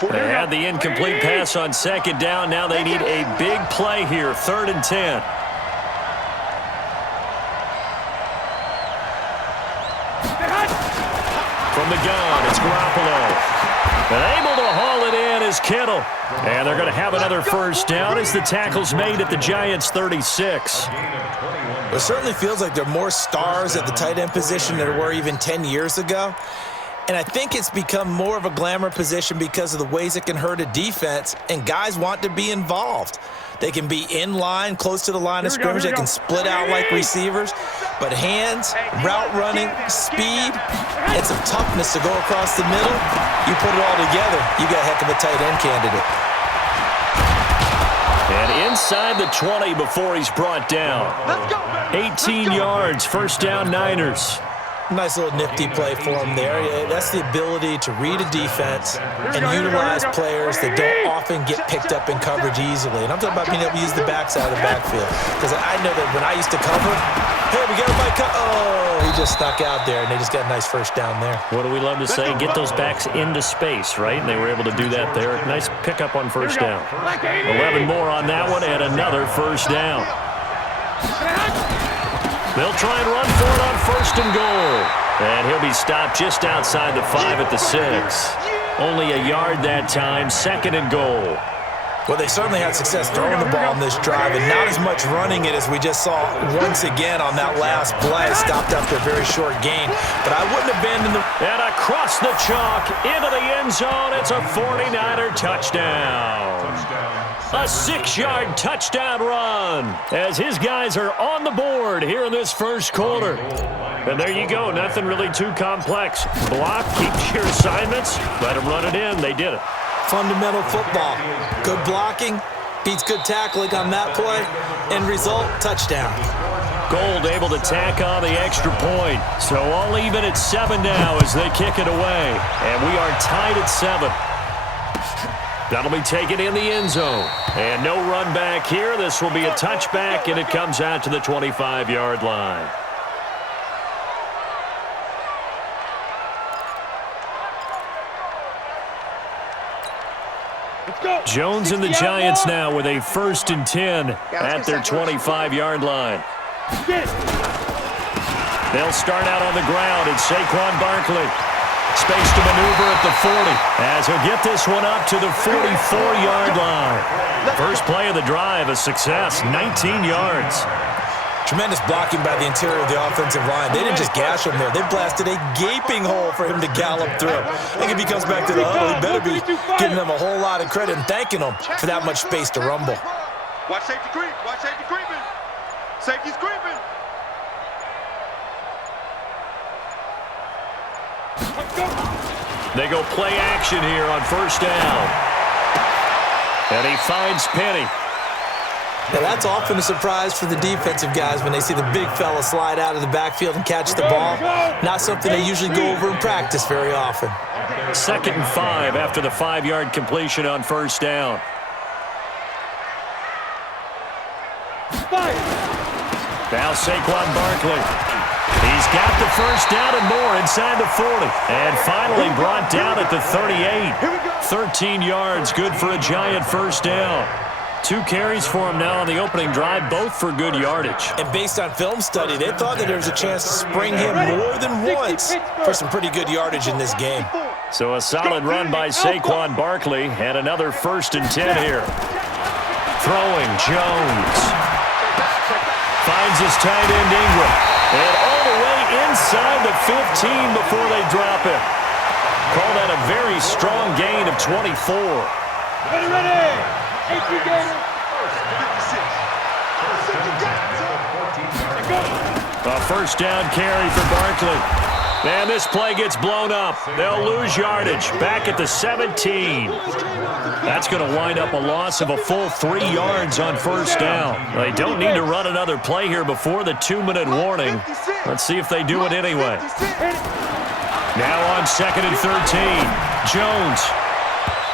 They had the incomplete pass on second down. Now they need a big play here, 3rd and 10. From the gun, it's Garoppolo. And able to haul it in is Kittle. And they're going to have another first down as the tackle's made at the Giants' 36. It certainly feels like there are more stars at the tight end position than there were even 10 years ago. And I think it's become more of a glamour position because of the ways it can hurt a defense, and guys want to be involved. They can be in line, close to the line of scrimmage. They can split out like receivers. But hands, route running, speed, and some toughness to go across the middle, you put it all together, you got a heck of a tight end candidate. And inside the 20 before he's brought down. 18 yards, first down Niners. Nice little nifty play for him there. Yeah, that's the ability to read a defense and utilize players that don't often get picked up in coverage easily. And I'm talking about being able to use the backside of the backfield. Because I know that when I used to cover, hey, we got a bike. Oh, he just stuck out there, and they just got a nice first down there. What do we love to say? Get those backs into space, right? And they were able to do that there. Nice pickup on first down. 11 more on that one, and another first down. They'll try and run for it on 1st and goal. And he'll be stopped just outside the 5 at the 6. Only a yard that time, 2nd and goal. Well, they certainly had success throwing the ball on this drive, and not as much running it as we just saw once again on that last play. Stopped after a very short gain. But I wouldn't abandon the... And across the chalk, into the end zone, it's a 49er touchdown. A 6-yard touchdown run as his guys are on the board here in this first quarter. And there you go, nothing really too complex. Block, keep your assignments, let them run it in. They did it. Fundamental football. Good blocking, beats good tackling on that play. End result, touchdown. Gold able to tack on the extra point. So all even at 7 now as they kick it away. And we are tied at 7. That'll be taken in the end zone. And no run back here. This will be a touchback, and it comes out to the 25-yard line. Jones and the Giants now with a 1st and 10 at their 25-yard line. They'll start out on the ground. It's Saquon Barkley. Space to maneuver at the 40 as he'll get this one up to the 44-yard line. First play of the drive, a success, 19 yards. Tremendous blocking by the interior of the offensive line. They didn't just gash him there. They blasted a gaping hole for him to gallop through. I think if he comes back to the huddle, he better be giving them a whole lot of credit and thanking them for that much space to rumble. Watch safety creep. Watch safety creeping. Safety's creeping. They go play action here on first down. And he finds Penny. Now that's often a surprise for the defensive guys when they see the big fella slide out of the backfield and catch the ball. Not something they usually go over in practice very often. 2nd and 5 after the 5-yard completion on first down. Now Saquon Barkley. He's got the first down and more inside the 40. And finally brought down at the 38. 13 yards, good for a Giant first down. 2 carries for him now on the opening drive, both for good yardage. And based on film study, they thought that there was a chance to spring him more than once for some pretty good yardage in this game. So a solid run by Saquon Barkley, and another 1st and 10 here. Throwing, Jones. Finds his tight end, Ingram. And all the way inside the 15 before they drop it. Call that a very strong gain of 24. Ready. A first down carry for Barkley. And this play gets blown up. They'll lose yardage. Back at the 17. That's going to wind up a loss of a full 3 yards on first down. They don't need to run another play here before the 2-minute warning. Let's see if they do it anyway. Now on 2nd and 13, Jones.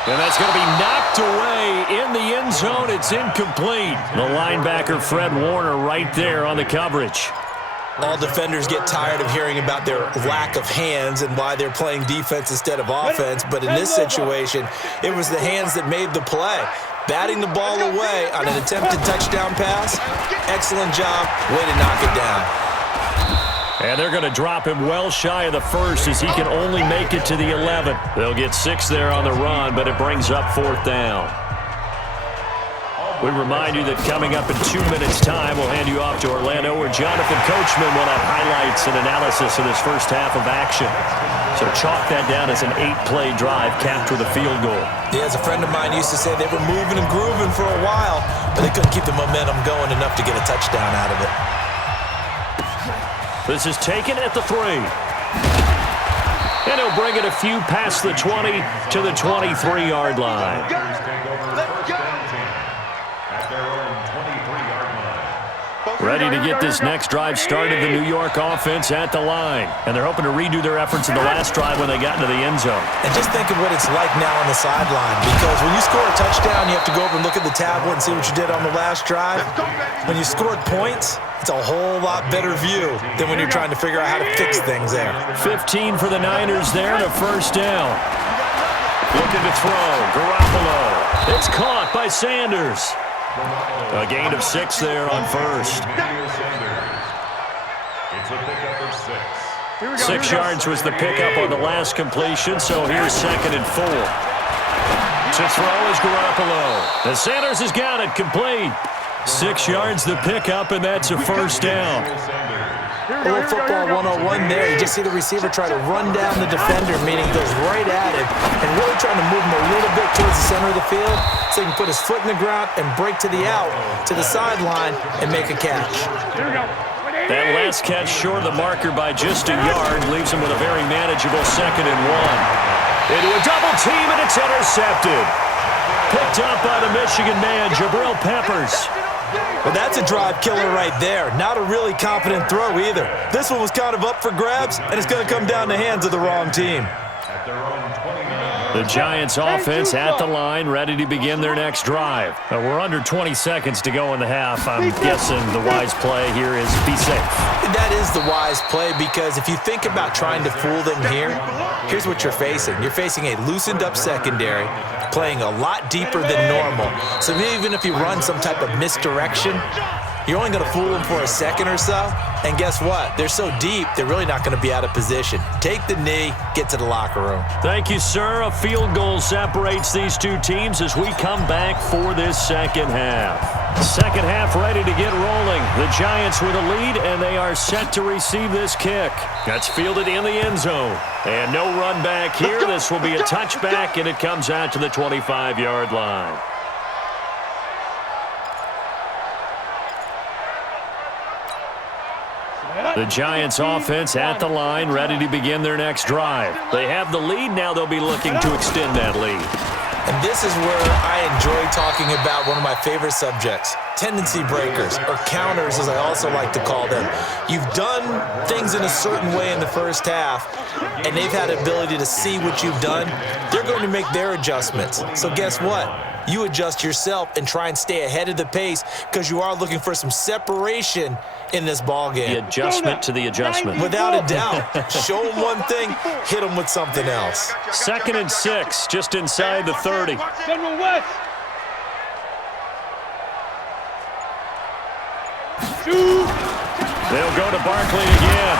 And that's going to be knocked away in the end zone. It's incomplete. The linebacker, Fred Warner, right there on the coverage. All defenders get tired of hearing about their lack of hands and why they're playing defense instead of offense. But in this situation, it was the hands that made the play. Batting the ball away on an attempted touchdown pass. Excellent job. Way to knock it down. And they're going to drop him well shy of the first as he can only make it to the 11. They'll get 6 there on the run, but it brings up 4th down. We remind you that coming up in 2 minutes' time, we'll hand you off to Orlando, where Jonathan Coachman will have highlights and analysis of this first half of action. So chalk that down as an 8-play drive capped with a field goal. Yeah, as a friend of mine used to say, they were moving and grooving for a while, but they couldn't keep the momentum going enough to get a touchdown out of it. This is taken at the 3. And he'll bring it a few past the 20 to the 23-yard line. Ready to get this next drive started, the New York offense at the line. And they're hoping to redo their efforts in the last drive when they got into the end zone. And just think of what it's like now on the sideline, because when you score a touchdown, you have to go over and look at the tablet and see what you did on the last drive. When you scored points, it's a whole lot better view than when you're trying to figure out how to fix things there. 15 for the Niners there and a first down. Looking to throw, Garoppolo. It's caught by Sanders. A gain of 6 there on first. It's a pickup of 6. 6 yards was the pickup on the last completion, so here's 2nd and 4. To throw is Garoppolo. And Sanders has got it complete. 6 yards the pickup, and that's a first down. A little football 101 there. You just see the receiver try to run down the defender, meaning he goes right at him, and really trying to move him a little bit towards the center of the field so he can put his foot in the ground and break to the out, to the sideline, and make a catch. That last catch short of the marker by just a yard leaves him with a very manageable 2nd and 1. Into a double team, and it's intercepted. Picked up by the Michigan man, Jabril Peppers. Well, that's a drive killer right there. Not a really confident throw either. This one was kind of up for grabs, and it's going to come down the hands of the wrong team. The Giants offense at the line, ready to begin their next drive. We're under 20 seconds to go in the half. I'm guessing the wise play here is be safe. That is the wise play, because if you think about trying to fool them here, here's what you're facing. You're facing a loosened up secondary, playing a lot deeper than normal. So even if you run some type of misdirection, you're only going to fool them for a second or so. And guess what? They're so deep, they're really not going to be out of position. Take the knee, get to the locker room. Thank you, sir. A field goal separates these two teams as we come back for this second half. Second half ready to get rolling. The Giants with a lead, and they are set to receive this kick. That's fielded in the end zone. And no run back here. This will be a touchback, and it comes out to the 25-yard line. The Giants offense at the line, ready to begin their next drive. They have the lead. Now they'll be looking to extend that lead. And this is where I enjoy talking about one of my favorite subjects, tendency breakers, or counters as I also like to call them. You've done things in a certain way in the first half, and they've had the ability to see what you've done. They're going to make their adjustments. So guess what? You adjust yourself and try and stay ahead of the pace, because you are looking for some separation in this ball game. The adjustment to the adjustment. Without a doubt. Show them one thing, hit them with something else. 2nd and 6, just inside the 30. General West. They'll go to Barkley again.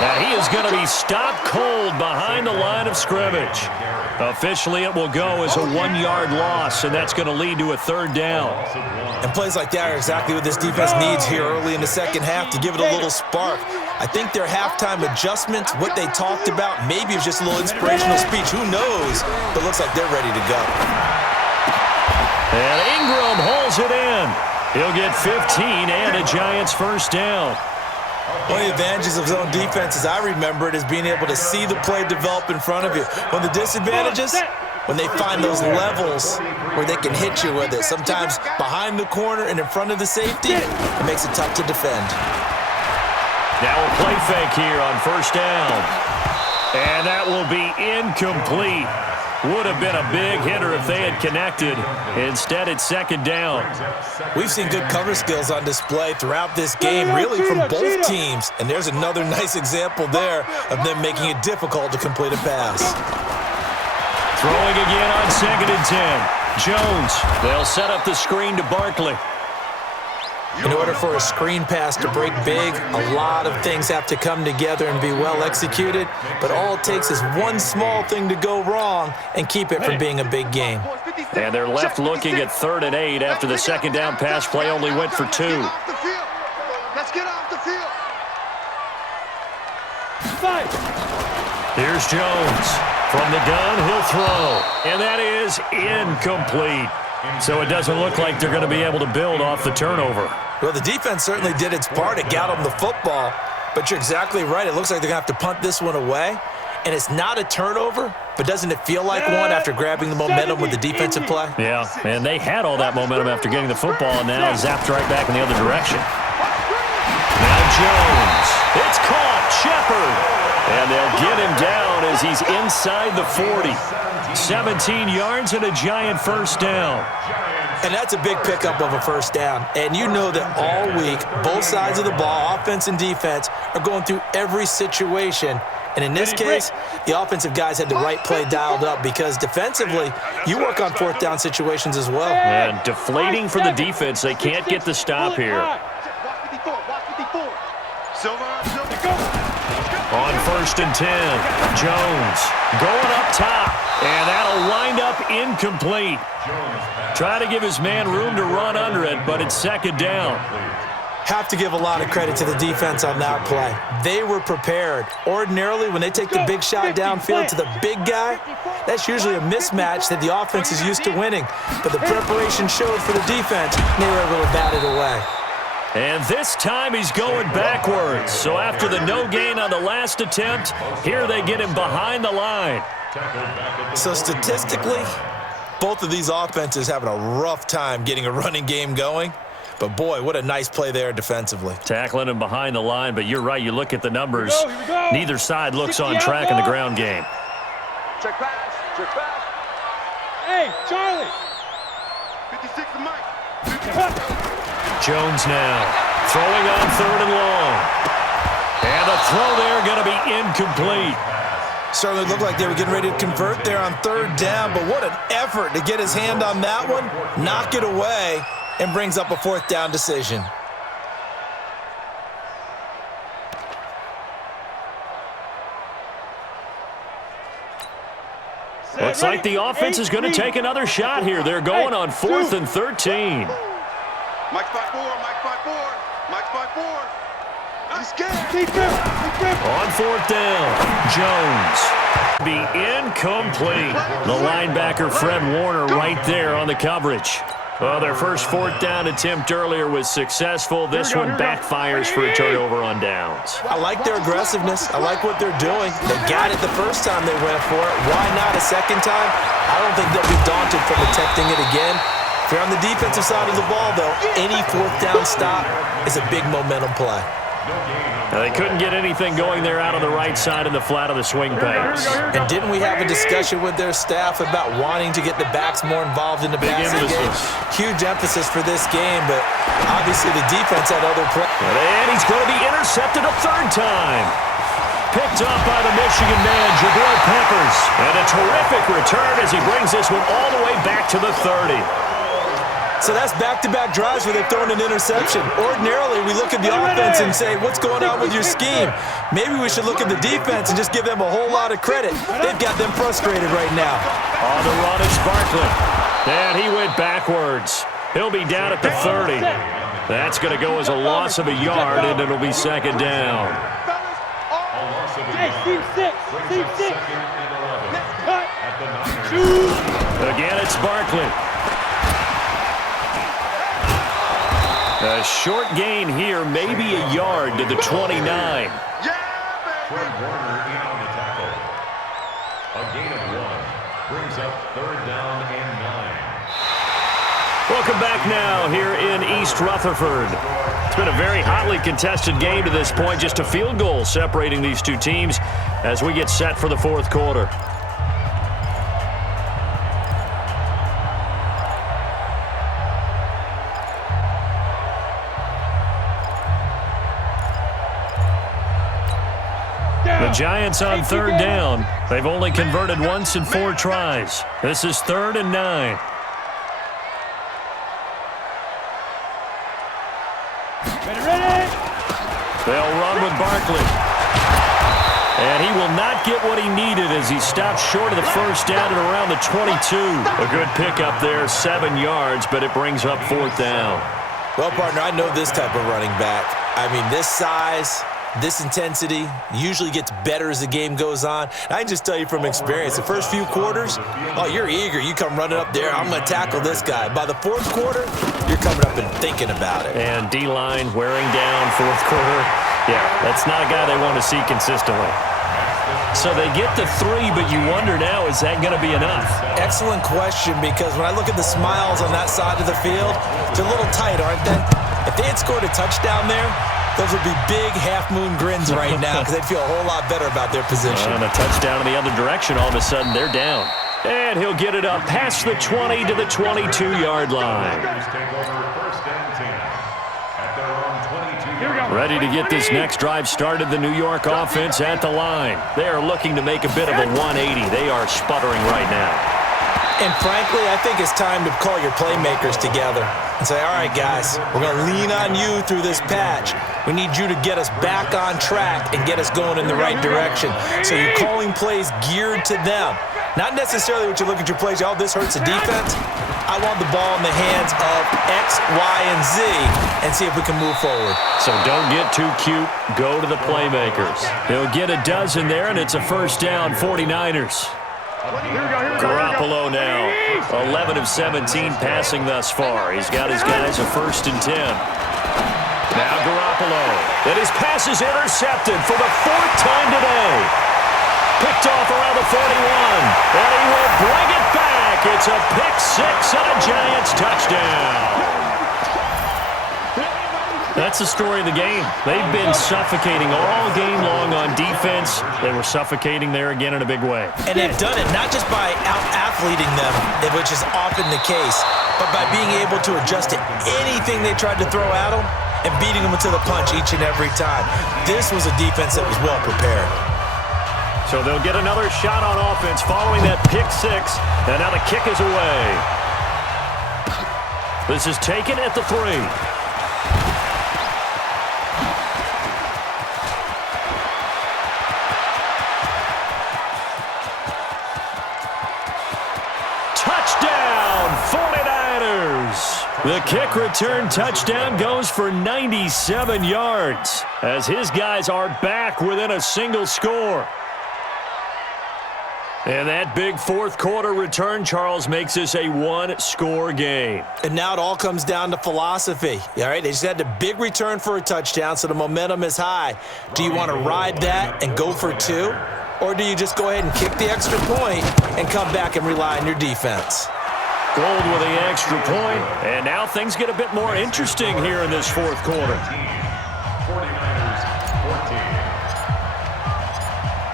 Now he is going to be stopped cold behind the line of scrimmage. Officially, it will go as a 1-yard loss, and that's going to lead to a 3rd down. And plays like that are exactly what this defense needs here early in the second half to give it a little spark. I think their halftime adjustments, what they talked about, maybe it was just a little inspirational speech. Who knows? But it looks like they're ready to go. And Ingram holds it in. He'll get 15 and a Giants first down. One of the advantages of zone defense, as I remember it, is being able to see the play develop in front of you. One of the disadvantages, when they find those levels where they can hit you with it. Sometimes behind the corner and in front of the safety, it makes it tough to defend. Now a play fake here on first down. And that will be incomplete. Would have been a big hitter if they had connected. Instead, it's second down. We've seen good cover skills on display throughout this game, really from both teams. And there's another nice example there of them making it difficult to complete a pass. Throwing again on 2nd and 10. Jones, they'll set up the screen to Barkley. In order for a screen pass to break big, a lot of things have to come together and be well executed, but all it takes is one small thing to go wrong and keep it from being a big game. And they're left looking at 3rd and 8 after the second down pass play only went for 2. Let's get off the field. Here's Jones. From the gun, he'll throw. And that is incomplete. So it doesn't look like they're going to be able to build off the turnover. Well, the defense certainly did its part. It got them the football. But you're exactly right. It looks like they're going to have to punt this one away. And it's not a turnover, but doesn't it feel like one after grabbing the momentum with the defensive play? Yeah, and they had all that momentum after getting the football, and now zapped right back in the other direction. Now Jones. It's caught. Shepard. And they'll get him down as he's inside the 40. 17 yards and a giant first down. And that's a big pickup of a first down. And you know that all week, both sides of the ball, offense and defense, are going through every situation. And in this case, the offensive guys had the right play dialed up because defensively, you work on 4th down situations as well. And deflating for the defense. They can't get the stop here. On 1st and 10, Jones going up top, and that'll wind up incomplete. Try to give his man room to run under it, but it's second down. Have to give a lot of credit to the defense on that play. They were prepared. Ordinarily, when they take the big shot downfield to the big guy, that's usually a mismatch that the offense is used to winning. But the preparation showed for the defense, and they were able to bat it away. And this time he's going backwards. So after the no gain on the last attempt, here they get him behind the line. So statistically, both of these offenses having a rough time getting a running game going. But boy, what a nice play there defensively. Tackling him behind the line, but you're right, you look at the numbers. Neither side looks on track in the ground game. Check pass. Check pass. Hey, Charlie. 56 to Mike. Jones now, throwing on 3rd and long. And the throw there going to be incomplete. Certainly looked like they were getting ready to convert there on 3rd down, but what an effort to get his hand on that one, knock it away, and brings up a 4th down decision. Looks like the offense is going to take another shot here. They're going on 4th and 13. Mike's 5-4, Mike's 5-4, Mike's 5-4. He's scared. On 4th down, Jones. Be incomplete. The linebacker, Fred Warner, right there on the coverage. Well, their first 4th down attempt earlier was successful. This one backfires for a turnover on downs. I like their aggressiveness. I like what they're doing. They got it the first time they went for it. Why not a second time? I don't think they'll be daunted from attempting it again. If you're on the defensive side of the ball, though, any 4th down stop is a big momentum play. Now, they couldn't get anything going there out on the right side of the flat of the swing pass. And didn't we have a discussion with their staff about wanting to get the backs more involved in the passing game? Huge emphasis for this game, but obviously the defense had other plays. And he's going to be intercepted a 3rd time. Picked up by the Michigan man, Jabril Peppers. And a terrific return as he brings this one all the way back to the 30. So that's back-to-back drives where they've thrown an interception. Ordinarily, we look at the offense and say, what's going on with your scheme? Maybe we should look at the defense and just give them a whole lot of credit. They've got them frustrated right now. On the run, it's Barkley. And he went backwards. He'll be down at the 30. That's going to go as a loss of a yard, and it'll be second down. Again, it's Barkley. A short gain here, maybe a yard to the 29. Fred Warner in on the tackle. A gain of 1. brings up 3rd down and 9. Welcome back now here in East Rutherford. It's been a very hotly contested game to this point. Just a field goal separating these two teams as we get set for the 4th quarter. The Giants on 3rd down. They've only converted once in 4 tries. This is 3rd and 9. They'll run with Barkley. And he will not get what he needed as he stopped short of the first down at around the 22. A good pickup there, 7 yards, but it brings up 4th down. Well, partner, I know this type of running back. I mean, this size, this intensity usually gets better as the game goes on. I can just tell you from experience, the first few quarters, oh, you're eager. You come running up there, I'm going to tackle this guy. By the 4th quarter, you're coming up and thinking about it. And D-line wearing down 4th quarter. Yeah, that's not a guy they want to see consistently. So they get to 3, but you wonder now, is that going to be enough? Excellent question, because when I look at the smiles on that side of the field, they're a little tight, aren't they? If they had scored a touchdown there, those would be big half-moon grins right now because they'd feel a whole lot better about their position. And a touchdown in the other direction, all of a sudden they're down. And he'll get it up past the 20 to the 22-yard line. Ready to get this next drive started, the New York offense at the line. They are looking to make a bit of a 180. They are sputtering right now. And frankly, I think it's time to call your playmakers together and say, all right, guys, we're going to lean on you through this patch. We need you to get us back on track and get us going in the right direction. So you're calling plays geared to them. Not necessarily what you look at your plays, oh, this hurts the defense. I want the ball in the hands of X, Y, and Z and see if we can move forward. So don't get too cute. Go to the playmakers. He'll get a dozen there, and it's a 1st down, 49ers. Garoppolo now, 11 of 17 passing thus far. He's got his guys a 1st and 10. Now Garoppolo. And his pass is intercepted for the 4th time today. Picked off around the 41. And he will bring it back. It's a pick 6 and a Giants touchdown. That's the story of the game. They've been suffocating all game long on defense. They were suffocating there again in a big way. And they've done it not just by out-athleting them, which is often the case, but by being able to adjust to anything they tried to throw at them and beating them to the punch each and every time. This was a defense that was well prepared. So they'll get another shot on offense following that pick 6, and now the kick is away. This is taken at the 3. Touchdown, 49ers! The kick return touchdown goes for 97 yards as his guys are back within a single score. And that big 4th quarter return, Charles, makes this a 1-score game. And now it all comes down to philosophy. All right, they just had a big return for a touchdown, so the momentum is high. Do you want to ride that and go for 2? Or do you just go ahead and kick the extra point and come back and rely on your defense? Gold with the extra point, and now things get a bit more interesting here in this 4th quarter. 49ers 14.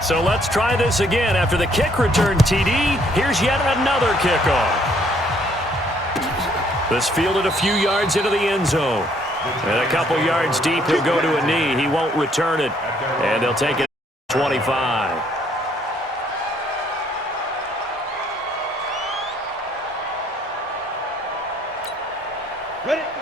So let's try this again. After the kick return TD, here's yet another kickoff. This fielded a few yards into the end zone. And a couple yards deep, he'll go to a knee. He won't return it, and they'll take it 25.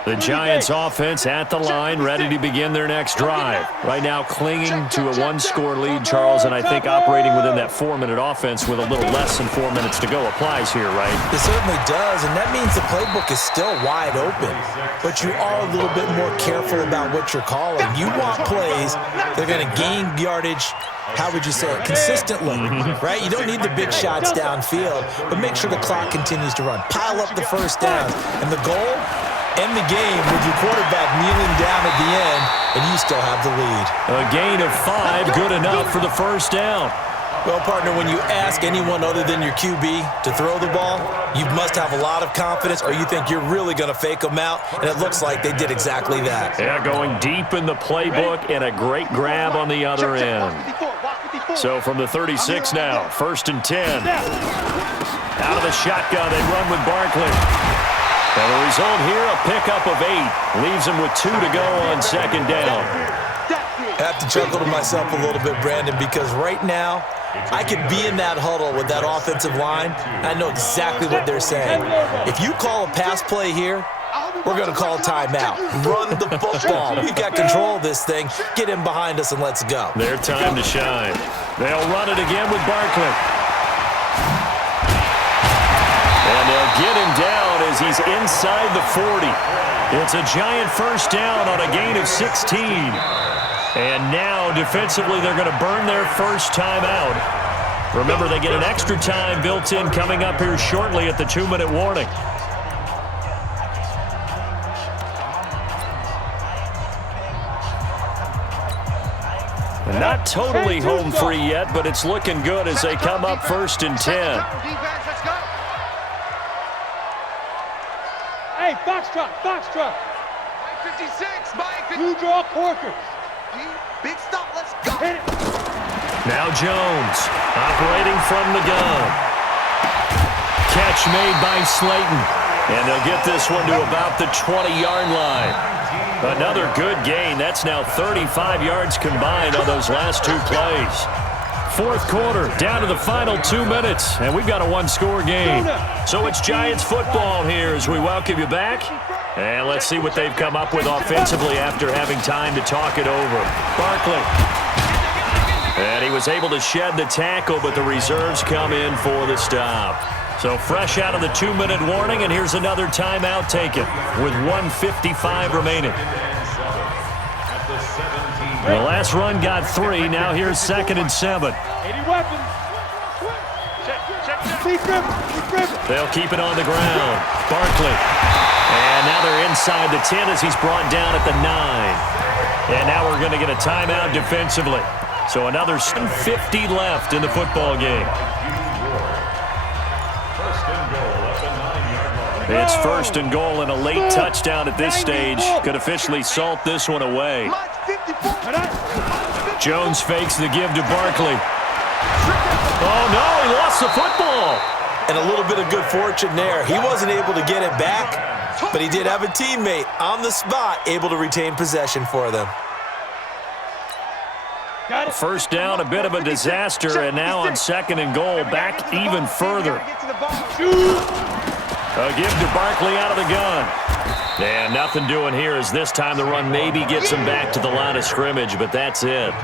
The Giants offense at the line, ready to begin their next drive. Right now clinging to a 1-score lead, Charles, and I think operating within that 4-minute offense with a little less than 4 minutes to go applies here, right? It certainly does, and that means the playbook is still wide open. But you are a little bit more careful about what you're calling. You want plays that are going to gain yardage, how would you say it, consistently, right? You don't need the big shots downfield, but make sure the clock continues to run. Pile up the first downs, and the goal, end the game with your quarterback kneeling down at the end, and you still have the lead. A gain of 5, good enough for the first down. Well, partner, when you ask anyone other than your QB to throw the ball, you must have a lot of confidence or you think you're really going to fake them out, and it looks like they did exactly that. Yeah, going deep in the playbook and a great grab on the other end. So from the 36 now, 1st and 10. Out of the shotgun, they run with Barkley. And the result here, a pickup of 8. Leaves them with 2 to go on 2nd down. I have to chuckle to myself a little bit, Brandon, because right now, I could be in that huddle with that offensive line. I know exactly what they're saying. If you call a pass play here, we're going to call a timeout. Run the football. We've got control of this thing. Get in behind us and let's go. Their time to shine. They'll run it again with Barkley. And they'll get him down as he's inside the 40. It's a giant 1st down on a gain of 16. And now, defensively, they're going to burn their first time out. Remember, they get an extra time built in coming up here shortly at the 2-minute warning. Not totally home free yet, but it's looking good as they come up 1st and 10. Hey, foxtrot, foxtrot. 56, Mike. 2 draw Corker. Big stop, let's go. Hit it. Now Jones, operating from the gun. Catch made by Slayton. And they'll get this one to about the 20-yard line. Another good gain. That's now 35 yards combined on those last 2 plays. 4th quarter, down to the final 2 minutes, and we've got a 1-score game. So it's Giants football here as we welcome you back. And let's see what they've come up with offensively after having time to talk it over. Barkley. And he was able to shed the tackle, but the reserves come in for the stop. So fresh out of the 2-minute warning, and here's another timeout taken with 1:55 remaining. The last run got 3. Now here's 2nd and 7. 80 weapons. They'll keep it on the ground. Barkley. And now they're inside the 10 as he's brought down at the 9. And now we're going to get a timeout defensively. So another 50 left in the football game. It's 1st and goal, and a late touchdown at this stage could officially salt this one away. Jones fakes the give to Barkley. Oh, no, he lost the football. And a little bit of good fortune there. He wasn't able to get it back, but he did have a teammate on the spot able to retain possession for them. 1st down, a bit of a disaster, and now on 2nd and goal, back even further. A give to Barkley out of the gun. And nothing doing here as this time the run maybe gets them back to the line of scrimmage, but that's it.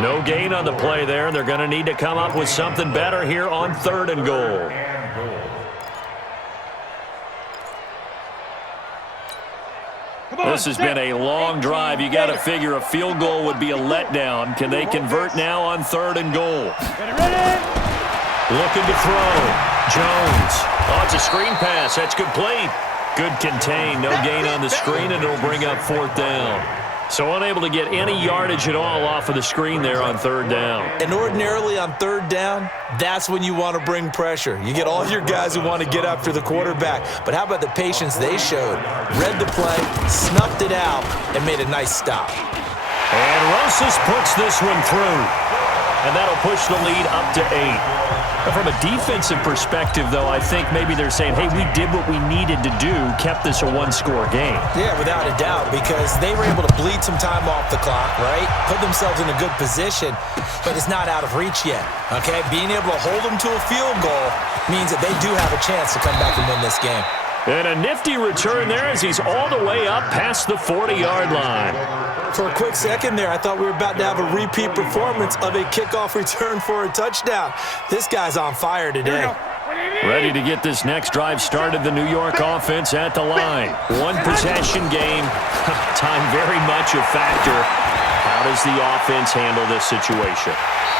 No gain on the play there, and they're going to need to come up with something better here on 3rd and goal. This has been a long drive. You got to figure a field goal would be a letdown. Can they convert now on 3rd and goal? Looking to throw. Jones. Oh, it's a screen pass. That's complete. Good contain. No gain on the screen, and it'll bring up 4th down. So unable to get any yardage at all off of the screen there on 3rd down. And ordinarily on 3rd down, that's when you want to bring pressure. You get all your guys who want to get after the quarterback. But how about the patience they showed? Read the play, snuffed it out, and made a nice stop. And Rosas puts this one through. And that'll push the lead up to 8. From a defensive perspective, though, I think maybe they're saying, hey, we did what we needed to do, kept this a 1-score game. Yeah, without a doubt, because they were able to bleed some time off the clock, right? Put themselves in a good position, but it's not out of reach yet, okay? Being able to hold them to a field goal means that they do have a chance to come back and win this game. And a nifty return there as he's all the way up past the 40-yard line. For a quick second there, I thought we were about to have a repeat performance of a kickoff return for a touchdown. This guy's on fire today. Ready to get this next drive started, the New York offense at the line. 1 possession game. Time very much a factor. How does the offense handle this situation?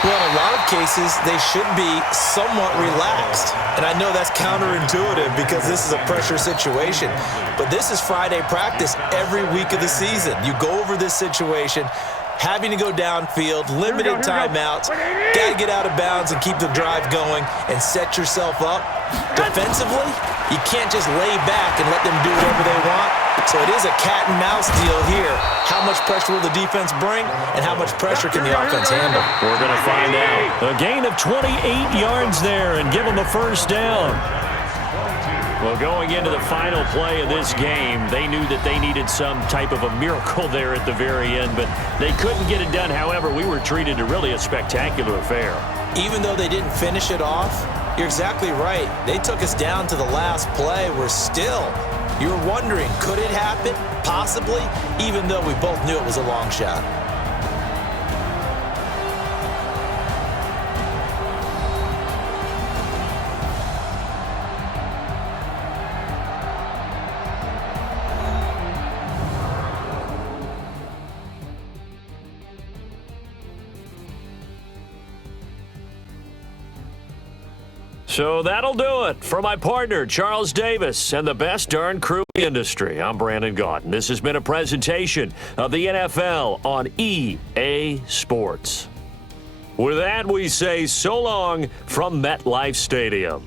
Well, in a lot of cases, they should be somewhat relaxed. And I know that's counterintuitive because this is a pressure situation. But this is Friday practice every week of the season. You go over this situation, having to go downfield, limited timeouts, got to get out of bounds and keep the drive going and set yourself up. Defensively, you can't just lay back and let them do whatever they want. So it is a cat and mouse deal here. How much pressure will the defense bring, and how much pressure can the offense handle? We're going to find out. A gain of 28 yards there and give them a first down. Well, going into the final play of this game, they knew that they needed some type of a miracle there at the very end, but they couldn't get it done. However, we were treated to really a spectacular affair. Even though they didn't finish it off, you're exactly right. They took us down to the last play. You're wondering, could it happen? Possibly, even though we both knew it was a long shot. So that'll do it for my partner, Charles Davis, and the best darn crew in the industry. I'm Brandon Gaudin. This has been a presentation of the NFL on EA Sports. With that, we say so long from MetLife Stadium.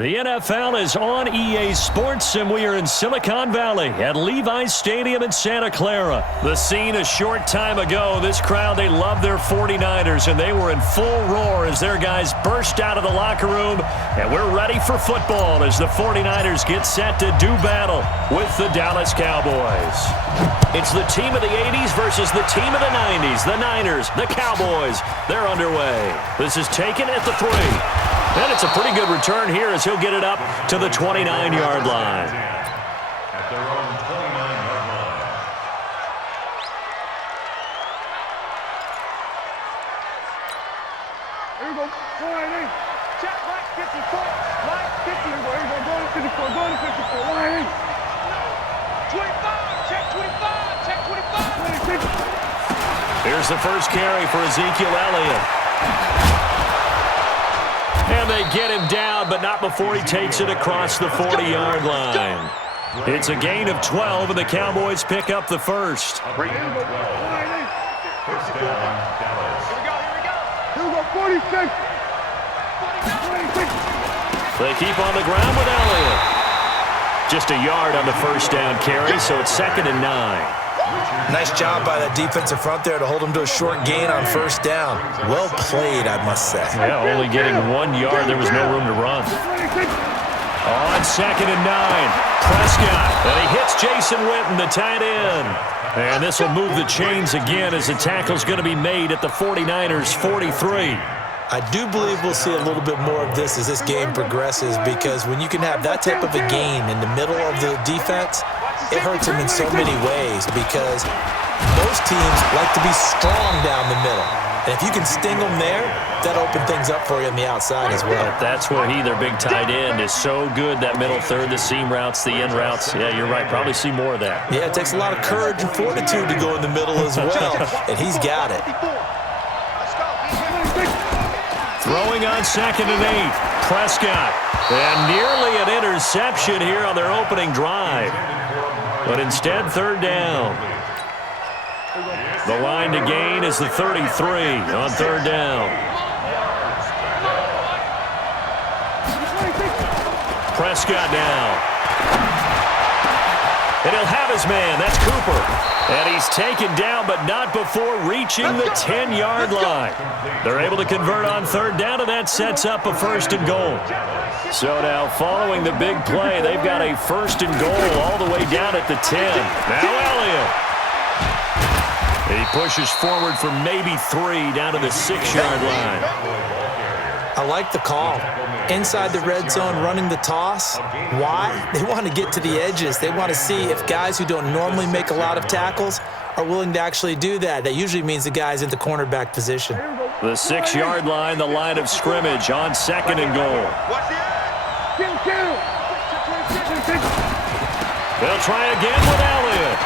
The NFL is on EA Sports, and we are in Silicon Valley at Levi's Stadium in Santa Clara. The scene a short time ago. This crowd, they love their 49ers, and they were in full roar as their guys burst out of the locker room. And we're ready for football as the 49ers get set to do battle with the Dallas Cowboys. It's the team of the 80s versus the team of the 90s. The Niners, the Cowboys, they're underway. This is taken at the 3. And it's a pretty good return here as he'll get it up to the 29-yard line. At their own 29-yard line. Here we go. Go ahead, in. Check, right, 54. Right, 50. Here we go. Here we go. Go to 54. Go to 54. Go ahead, in. 25. Check 25. Check 25. 26. Here's the first carry for Ezekiel Elliott. And they get him down, but not before he takes it across the 40-yard line. It's a gain of 12, and the Cowboys pick up the first. First down, Dallas. Here we go, 46. 46. They keep on the ground with Elliott. Just a yard on the first down carry, so it's 2nd and 9. Nice job by that defensive front there to hold him to a short gain on first down. Well played, I must say. Yeah, only getting 1 yard. There was no room to run. On 2nd and 9, Prescott. And he hits Jason Witten, the tight end. And this will move the chains again as the tackle's going to be made at the 49ers' 43. I do believe we'll see a little bit more of this as this game progresses, because when you can have that type of a gain in the middle of the defense, it hurts them in so many ways, because most teams like to be strong down the middle. And if you can sting them there, that'll open things up for you on the outside as well. That's where their big tight end, is so good, that middle third, the seam routes, the end routes. Yeah, you're right. Probably see more of that. Yeah, it takes a lot of courage and fortitude to go in the middle as well, and he's got it. Throwing on 2nd and 8, Prescott. And nearly an interception here on their opening drive. But instead, 3rd down. The line to gain is the 33 on 3rd down. Prescott now. And he'll have his man. That's Cooper. And he's taken down, but not before reaching the 10-yard line. They're able to convert on 3rd down, and that sets up a 1st and goal. So now, following the big play, they've got a 1st and goal all the way down at the 10. Now Elliott. He pushes forward for maybe 3 down to the 6-yard line. I like the call. Inside the red zone, running the toss. Why? They want to get to the edges. They want to see if guys who don't normally make a lot of tackles are willing to actually do that. That usually means the guy's in the cornerback position. The 6-yard line, the line of scrimmage on 2nd and goal. They'll try again with Elliott.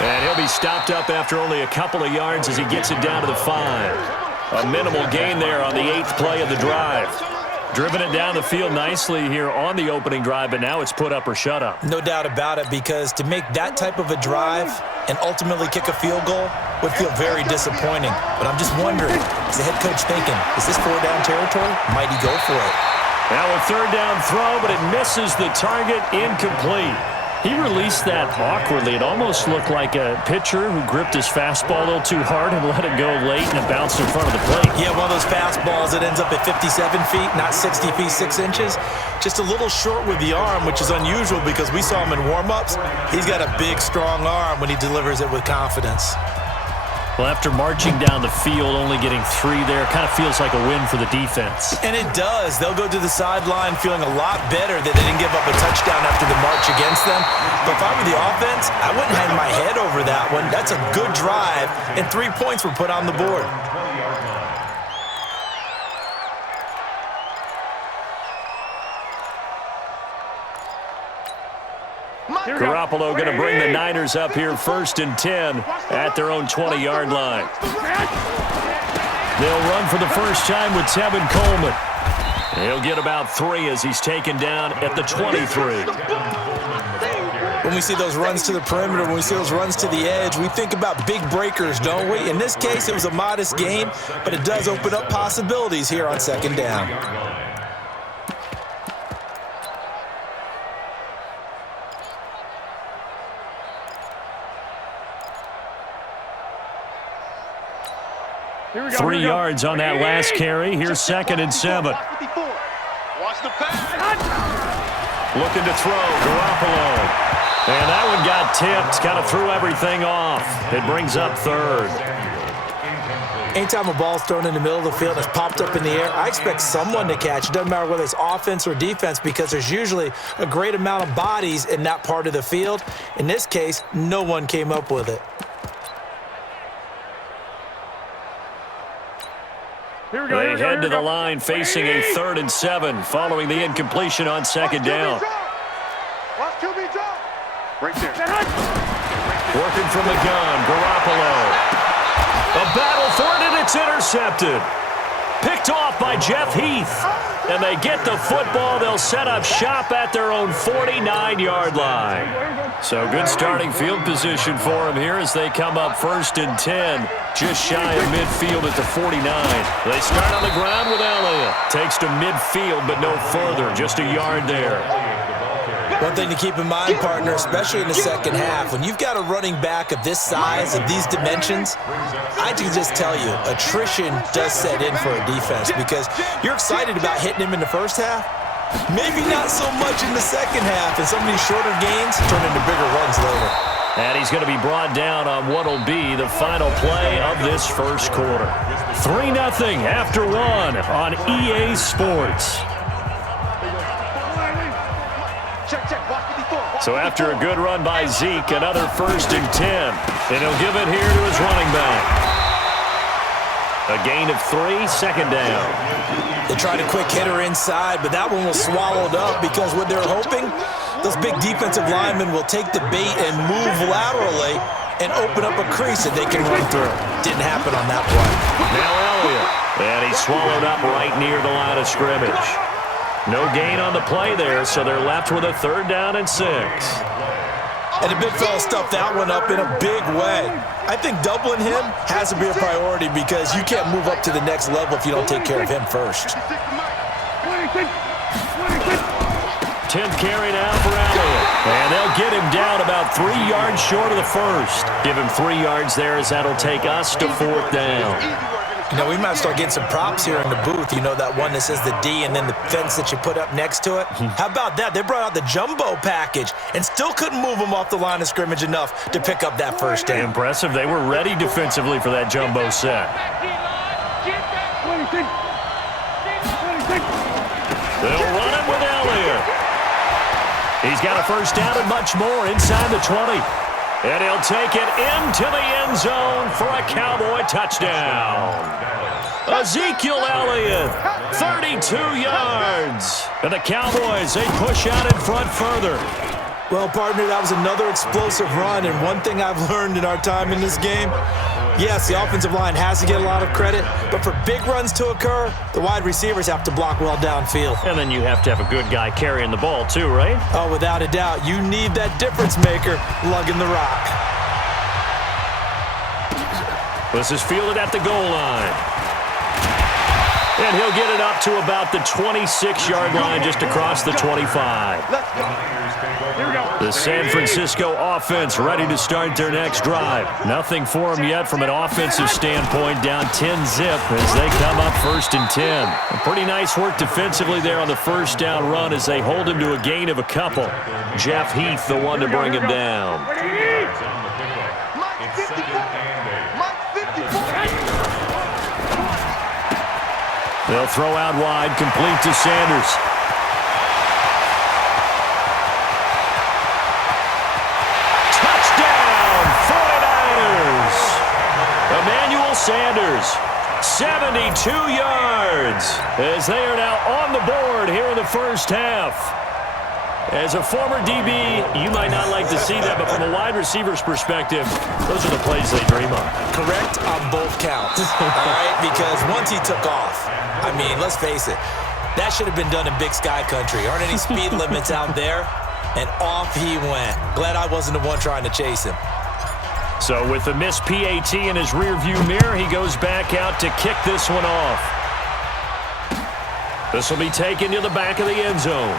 And he'll be stopped up after only a couple of yards as he gets it down to the 5. A minimal gain there on the 8th play of the drive. Driven it down the field nicely here on the opening drive, but now it's put up or shut up. No doubt about it, because to make that type of a drive and ultimately kick a field goal would feel very disappointing. But I'm just wondering, is the head coach thinking, is this 4-down territory? Might he go for it? Now a 3rd down throw, but it misses the target, incomplete. He released that awkwardly. It almost looked like a pitcher who gripped his fastball a little too hard and let it go late, and it bounced in front of the plate. Yeah, one of those fastballs that ends up at 57 feet, not 60 feet, 6 inches. Just a little short with the arm, which is unusual because we saw him in warm-ups. He's got a big, strong arm when he delivers it with confidence. Well, after marching down the field, only getting 3 there, kind of feels like a win for the defense. And it does. They'll go to the sideline feeling a lot better that they didn't give up a touchdown after the march against them. But if I were the offense, I wouldn't hang my head over that one. That's a good drive, and 3 points were put on the board. Garoppolo going to bring the Niners up here 1st and 10 at their own 20-yard line. They'll run for the first time with Tevin Coleman. He'll get about 3 as he's taken down at the 23. When we see those runs to the perimeter, when we see those runs to the edge, we think about big breakers, don't we? In this case, it was a modest gain, but it does open up possibilities here on 2nd down. 3 yards on that last carry. Here's 2nd and 7. Watch the pass. Looking to throw, Garoppolo. And that one got tipped, kind of threw everything off. It brings up 3rd. Anytime a ball's thrown in the middle of the field and it's popped up in the air, I expect someone to catch. It doesn't matter whether it's offense or defense because there's usually a great amount of bodies in that part of the field. In this case, no one came up with it. They head to the line facing a 3rd and 7 following the incompletion on 2nd down. Right there. Working from the gun, Garoppolo. A battle for it, and it's intercepted. Picked off by Jeff Heath. And they get the football. They'll set up shop at their own 49-yard line. So good starting field position for them here as they come up 1st and 10. Just shy of midfield at the 49. They start on the ground with Elliott. Takes to midfield, but no further. Just a yard there. One thing to keep in mind, partner, especially in the second half, when you've got a running back of this size, of these dimensions, I can just tell you, attrition does set in for a defense because you're excited about hitting him in the first half. Maybe not so much in the second half, and some of these shorter gains turn into bigger runs later. And he's going to be brought down on what will be the final play of this first quarter. 3-0 after 1 on EA Sports. So after a good run by Zeke, another 1st and 10. And he'll give it here to his running back. A gain of 3, 2nd down. They tried a quick hitter inside, but that one was swallowed up because what they're hoping, those big defensive linemen will take the bait and move laterally and open up a crease that they can run through. Didn't happen on that play. Now Elliott. And he's swallowed up right near the line of scrimmage. No gain on the play there, so they're left with a 3rd down and 6. And the big fella stuffed that one up in a big way. I think doubling him has to be a priority because you can't move up to the next level if you don't take care of him first. 10th carry now for Elliott. And they'll get him down about 3 yards short of the first. Give him 3 yards there as that'll take us to 4th down. You know, we might start getting some props here in the booth. You know, that one that says the D and then the fence that you put up next to it? How about that? They brought out the jumbo package and still couldn't move them off the line of scrimmage enough to pick up that 1st down. Impressive. They were ready defensively for that jumbo set. They'll run it with Elliott. He's got a 1st down and much more inside the 20. And he'll take it into the end zone for a Cowboy touchdown. Ezekiel Elliott, 32 yards. And the Cowboys, they push out in front further. Well, partner, that was another explosive run. And one thing I've learned in our time in this game, yes, the offensive line has to get a lot of credit, but for big runs to occur, the wide receivers have to block well downfield. And then you have to have a good guy carrying the ball too, right? Oh, without a doubt. You need that difference maker lugging the rock. This is fielded at the goal line. And he'll get it up to about the 26-yard line just across the 25. The San Francisco offense ready to start their next drive. Nothing for them yet from an offensive standpoint, down 10-zip as they come up 1st and 10. Pretty nice work defensively there on the 1st down run as they hold him to a gain of a couple. Jeff Heath, the one to bring him down. They'll throw out wide, complete to Sanders. Touchdown, 49ers! Emmanuel Sanders, 72 yards, as they are now on the board here in the first half. As a former DB, you might not like to see that, but from a wide receiver's perspective, those are the plays they dream of. Correct on both counts, all right? Because once he took off, I mean, let's face it, that should have been done in Big Sky Country. Aren't any speed limits out there? And off he went. Glad I wasn't the one trying to chase him. So with the missed PAT in his rearview mirror, he goes back out to kick this one off. This will be taken to the back of the end zone.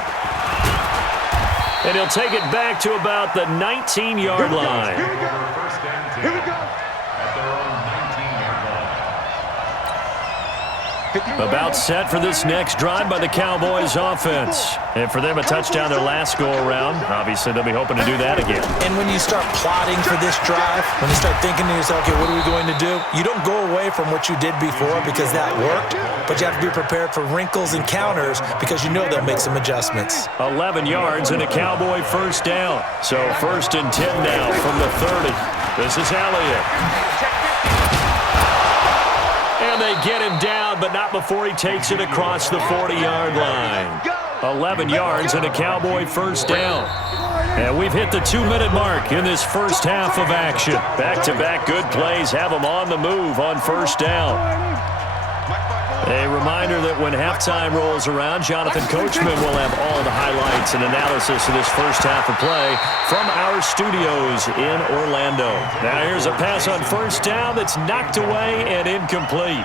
And he'll take it back to about the 19-yard line. Here we go. About set for this next drive by the Cowboys offense. And for them, a touchdown their last go-around. Obviously, they'll be hoping to do that again. And when you start plotting for this drive, when you start thinking to yourself, okay, what are we going to do? You don't go away from what you did before because that worked, but you have to be prepared for wrinkles and counters because you know they'll make some adjustments. 11 yards and a Cowboy first down. So 1st and 10 now from the 30. This is Elliott. And they get him down, but not before he takes it across the 40-yard line. 11 yards and a Cowboy first down. And we've hit the 2-minute mark in this first half of action. Back-to-back good plays have them on the move on first down. A reminder that when halftime rolls around, Jonathan Coachman will have all the highlights and analysis of this first half of play from our studios in Orlando. Now here's a pass on first down that's knocked away and incomplete.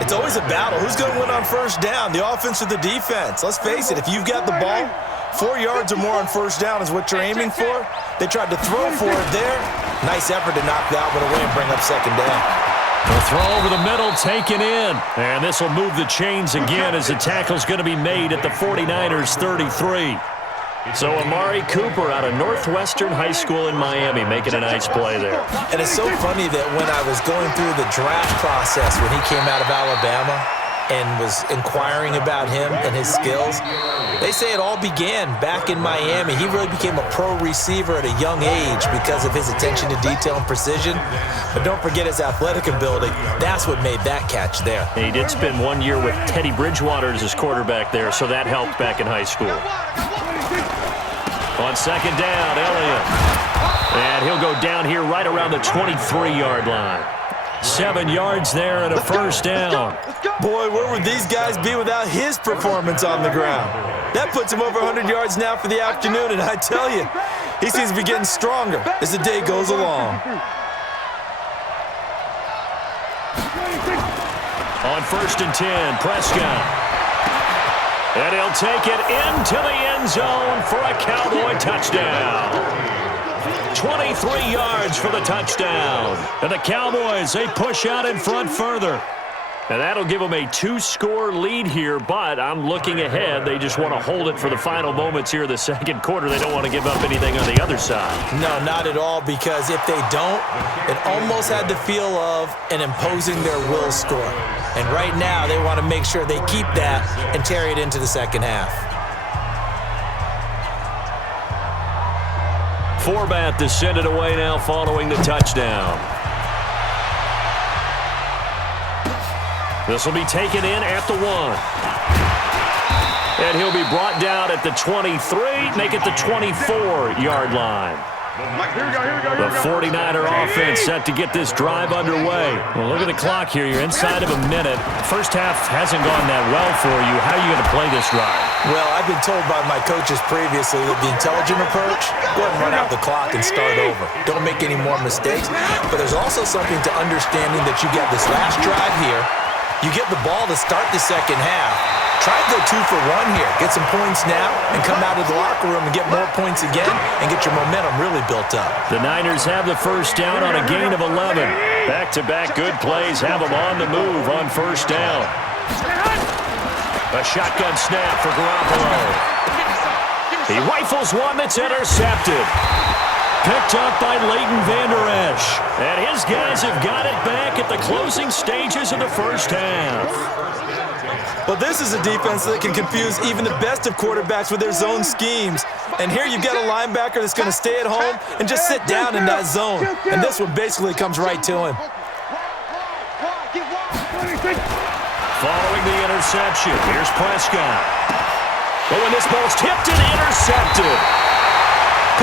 It's always a battle. Who's going to win on first down, the offense or the defense? Let's face it, if you've got the ball, 4 yards or more on first down is what you're aiming for. They tried to throw for it there. Nice effort to knock that one away and bring up second down. The throw over the middle taken in. And this will move the chains again as the tackle's going to be made at the 49ers 33. So Amari Cooper out of Northwestern High School in Miami making a nice play there. And it's so funny that when I was going through the draft process when he came out of Alabama and was inquiring about him and his skills, they say it all began back in Miami. He really became a pro receiver at a young age because of his attention to detail and precision. But don't forget his athletic ability. That's what made that catch there. He did spend 1 year with Teddy Bridgewater as his quarterback there, so that helped back in high school. On second down, Elliott. And he'll go down here right around the 23-yard line. 7 yards there and a first down. Boy, where would these guys be without his performance on the ground? That puts him over 100 yards now for the afternoon, and I tell you, he seems to be getting stronger as the day goes along. On 1st and 10, Prescott. And he'll take it into the end zone for a Cowboy touchdown. 23 yards for the touchdown. And the Cowboys, they push out in front further. And that'll give them a 2-score lead here, but I'm looking ahead. They just want to hold it for the final moments here of the second quarter. They don't want to give up anything on the other side. No, not at all, because if they don't, it almost had the feel of an imposing their will score. And right now, they want to make sure they keep that and carry it into the second half. Forbat to send it away now following the touchdown. This will be taken in at the 1. And he'll be brought down at the 23, make it the 24-yard line. The 49er offense set to get this drive underway. Well, look at the clock here. You're inside of a minute. First half hasn't gone that well for you. How are you going to play this drive? Well, I've been told by my coaches previously that the intelligent approach, go ahead and run out the clock and start over. Don't make any more mistakes. But there's also something to understanding that you get this last drive here. You get the ball to start the second half. Try to go 2 for 1 here. Get some points now and come out of the locker room and get more points again and get your momentum really built up. The Niners have the first down on a gain of 11. Back-to-back good plays have them on the move on first down. A shotgun snap for Garoppolo. He rifles one that's intercepted. Picked up by Leighton Vander Esch. And his guys have got it back at the closing stages of the first half. Well, this is a defense that can confuse even the best of quarterbacks with their zone schemes. And here you've got a linebacker that's going to stay at home and just sit down in that zone. And this one basically comes right to him. Following the interception, here's Prescott. But when this ball's tipped and intercepted.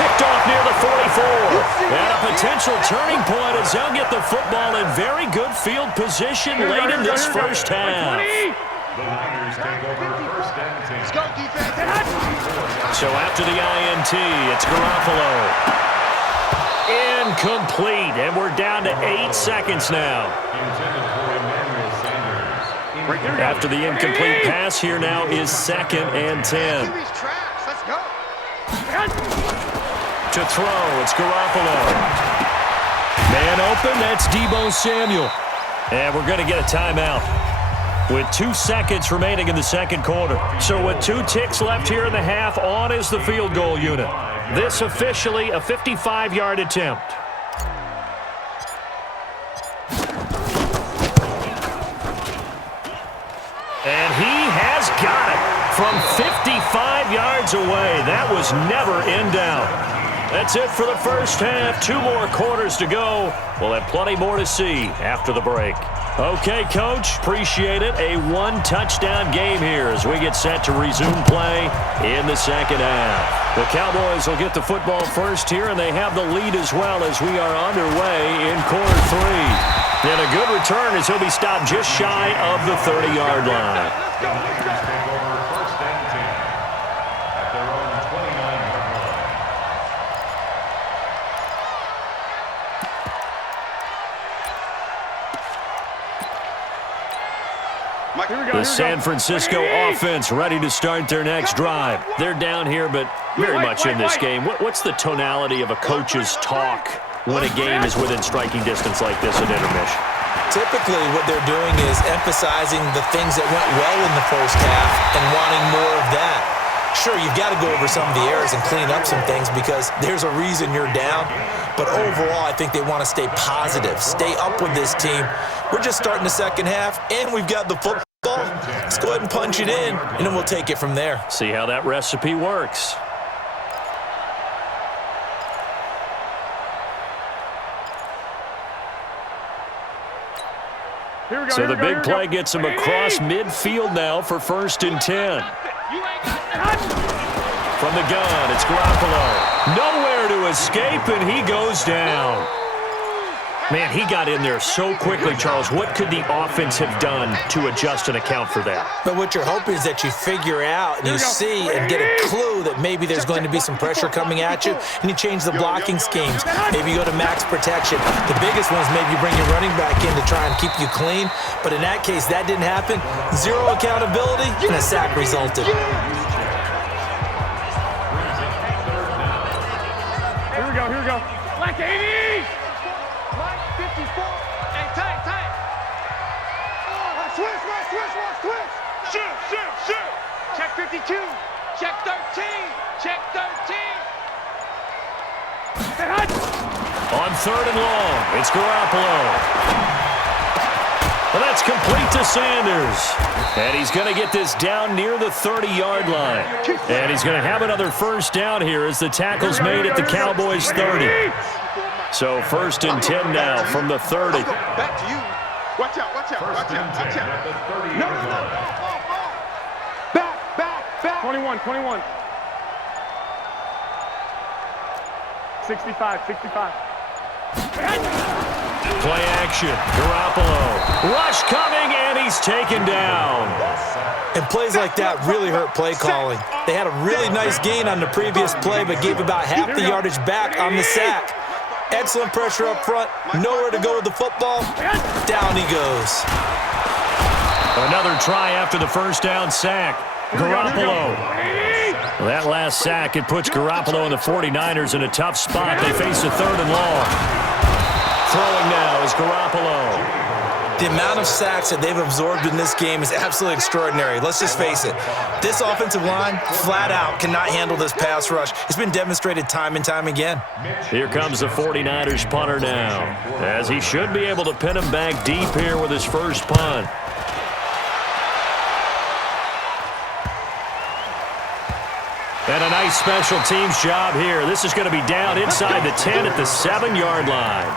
Picked off near the 44. And a potential turning point as they'll get the football in very good field position late in this first half. The Niners take over 1st and 10. Let's go, defense. So after the INT, it's Garoppolo. Incomplete, and we're down to 8 seconds now. Intended for Emmanuel Sanders. After the incomplete pass, here now is 2nd and 10. Let's go. To throw, it's Garoppolo. Man open, that's Deebo Samuel. And we're going to get a timeout. with 2 seconds remaining in the second quarter. So with 2 ticks left here in the half, on is the field goal unit. This officially a 55-yard attempt. And he has got it from 55 yards away. That was never in doubt. That's it for the first half. 2 more quarters to go. We'll have plenty more to see after the break. Okay, Coach, appreciate it. A 1-touchdown game here as we get set to resume play in the second half. The Cowboys will get the football first here, and they have the lead as well as we are underway in quarter 3. And a good return as he'll be stopped just shy of the 30-yard line. The San Francisco offense ready to start their next drive. They're down here, but very much in this game. What's the tonality of a coach's talk when a game is within striking distance like this at intermission? Typically, what they're doing is emphasizing the things that went well in the first half and wanting more of that. Sure, you've got to go over some of the errors and clean up some things because there's a reason you're down. But overall, I think they want to stay positive, stay up with this team. We're just starting the second half, and we've got the football. Let's go ahead and punch it in, and then we'll take it from there. See how that recipe works. So the big play gets him across midfield now for 1st and 10. From the gun, it's Garoppolo. Nowhere to escape, and he goes down. Man, he got in there so quickly, Charles. What could the offense have done to adjust and account for that? But what you're hoping is that you figure out and you see and get a clue that maybe there's going to be some pressure coming at you, and you change the blocking schemes. Maybe you go to max protection. The biggest one is maybe you bring your running back in to try and keep you clean. But in that case, that didn't happen. 0 accountability, and a sack resulted. Here we go. Like 80! Like 54! Hey, tight! Switch! Shoot! Check 52! Check 13! Check 13! On 3rd and long, it's Garoppolo. And that's complete to Sanders. And he's going to get this down near the 30-yard line. And he's going to have another first down here as the tackle's made at the Cowboys' 30. So 1st and 10 now from the 30. Back to you. Watch out. No. Back. 21. 65. Play action. Garoppolo. Rush coming, and he's taken down. And plays like that really hurt play calling. They had a really nice gain on the previous play, but gave about half the yardage back on the sack. Excellent pressure up front. Nowhere to go with the football. Down he goes. Another try after the first down sack. Garoppolo. Well, that last sack, it puts Garoppolo and the 49ers in a tough spot. They face a 3rd and long. Throwing now is Garoppolo. The amount of sacks that they've absorbed in this game is absolutely extraordinary. Let's just face it. This offensive line, flat out, cannot handle this pass rush. It's been demonstrated time and time again. Here comes the 49ers punter now, as he should be able to pin him back deep here with his first punt. And a nice special teams job here. This is going to be down inside the 10 at the 7-yard line.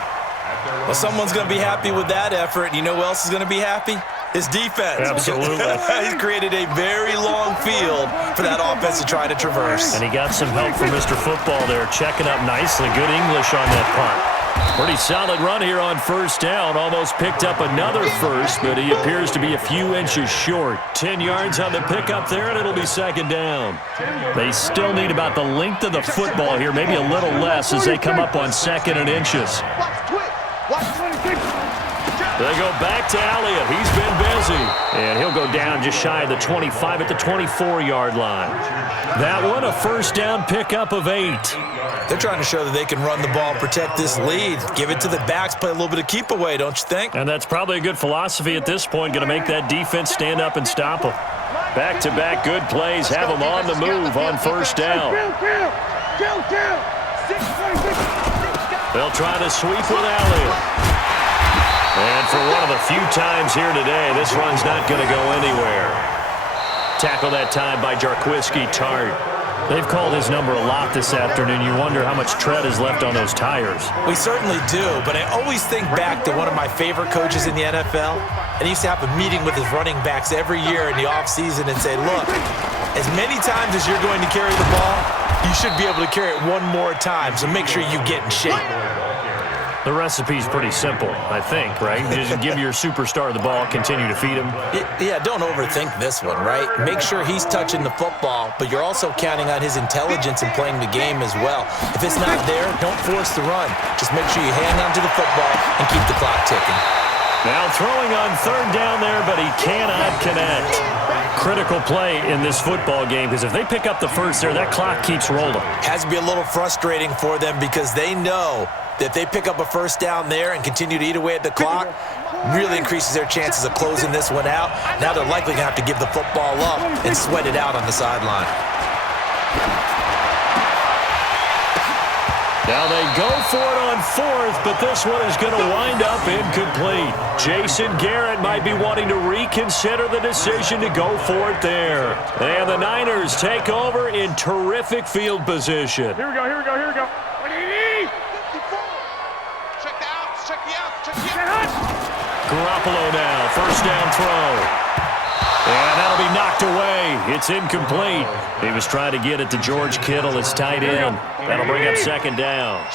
Well, someone's going to be happy with that effort. You know who else is going to be happy? His defense. Absolutely. He's created a very long field for that offense to try to traverse. And he got some help from Mr. Football there, checking up nicely. Good English on that punt. Pretty solid run here on first down. Almost picked up another first, but he appears to be a few inches short. 10 yards on the pickup there, and it'll be 2nd down. They still need about the length of the football here, maybe a little less as they come up on 2nd and inches. They go back to Elliott. He's been busy. And he'll go down just shy of the 25 at the 24-yard line. That one, a first down pickup of 8. They're trying to show that they can run the ball, protect this lead. Give it to the backs, play a little bit of keep away, don't you think? And that's probably a good philosophy at this point, going to make that defense stand up and stop them. Back-to-back good plays have them on the move on first down. They'll try to sweep with Elliott. And for one of the few times here today, this run's not going to go anywhere. Tackle that time by Jarquiski Tart. They've called his number a lot this afternoon. You wonder how much tread is left on those tires. We certainly do, but I always think back to one of my favorite coaches in the NFL, and he used to have a meeting with his running backs every year in the offseason and say, look, as many times as you're going to carry the ball, you should be able to carry it one more time, so make sure you get in shape. The recipe's pretty simple, I think, right? Just give your superstar the ball, continue to feed him. Yeah, don't overthink this one, right? Make sure he's touching the football, but you're also counting on his intelligence in playing the game as well. If it's not there, don't force the run. Just make sure you hang on to the football and keep the clock ticking. Now throwing on third down there, but he cannot connect. Critical play in this football game, because if they pick up the first there, that clock keeps rolling. Has to be a little frustrating for them because they know that if they pick up a first down there and continue to eat away at the clock, really increases their chances of closing this one out. Now they're likely going to have to give the football up and sweat it out on the sideline. Now they go for it on fourth, but this one is going to wind up incomplete. Jason Garrett might be wanting to reconsider the decision to go for it there. And the Niners take over in terrific field position. Here we go. What do you need? Garoppolo now, first down throw. And that'll be knocked away. It's incomplete. He was trying to get it to George Kittle, his tight end. That'll bring up second down.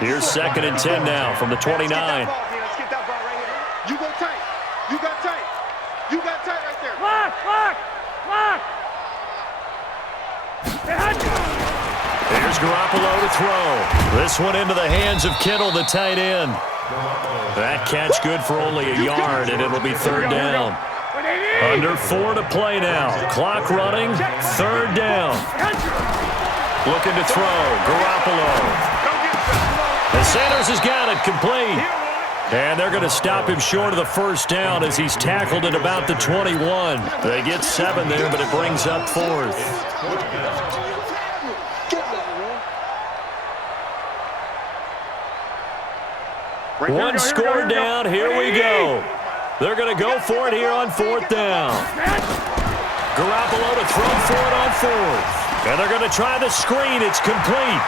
Here's 2nd and 10 now from the 29. Let's get that ball right here. You go tight. You got tight. You got tight right there. Lock. Here's Garoppolo to throw. This one into the hands of Kittle, the tight end. That catch good for only a yard, and it'll be third down. Under 4 to play now. Clock running, third down. Looking to throw, Garoppolo. And Sanders has got it, complete. And they're going to stop him short of the first down as he's tackled at about the 21. They get 7 there, but it brings up fourth. One score down, here we go. They're going to go for it here on fourth down. Garoppolo to throw for it on fourth. And they're going to try the screen. It's complete.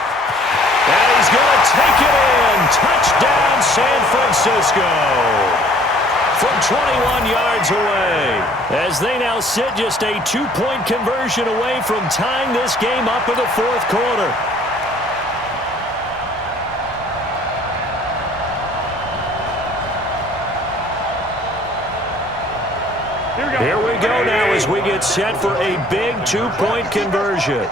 And he's going to take it in. Touchdown, San Francisco. From 21 yards away. As they now sit just a 2-point conversion away from tying this game up in the fourth quarter. Here we go now as we get set for a big 2-point conversion.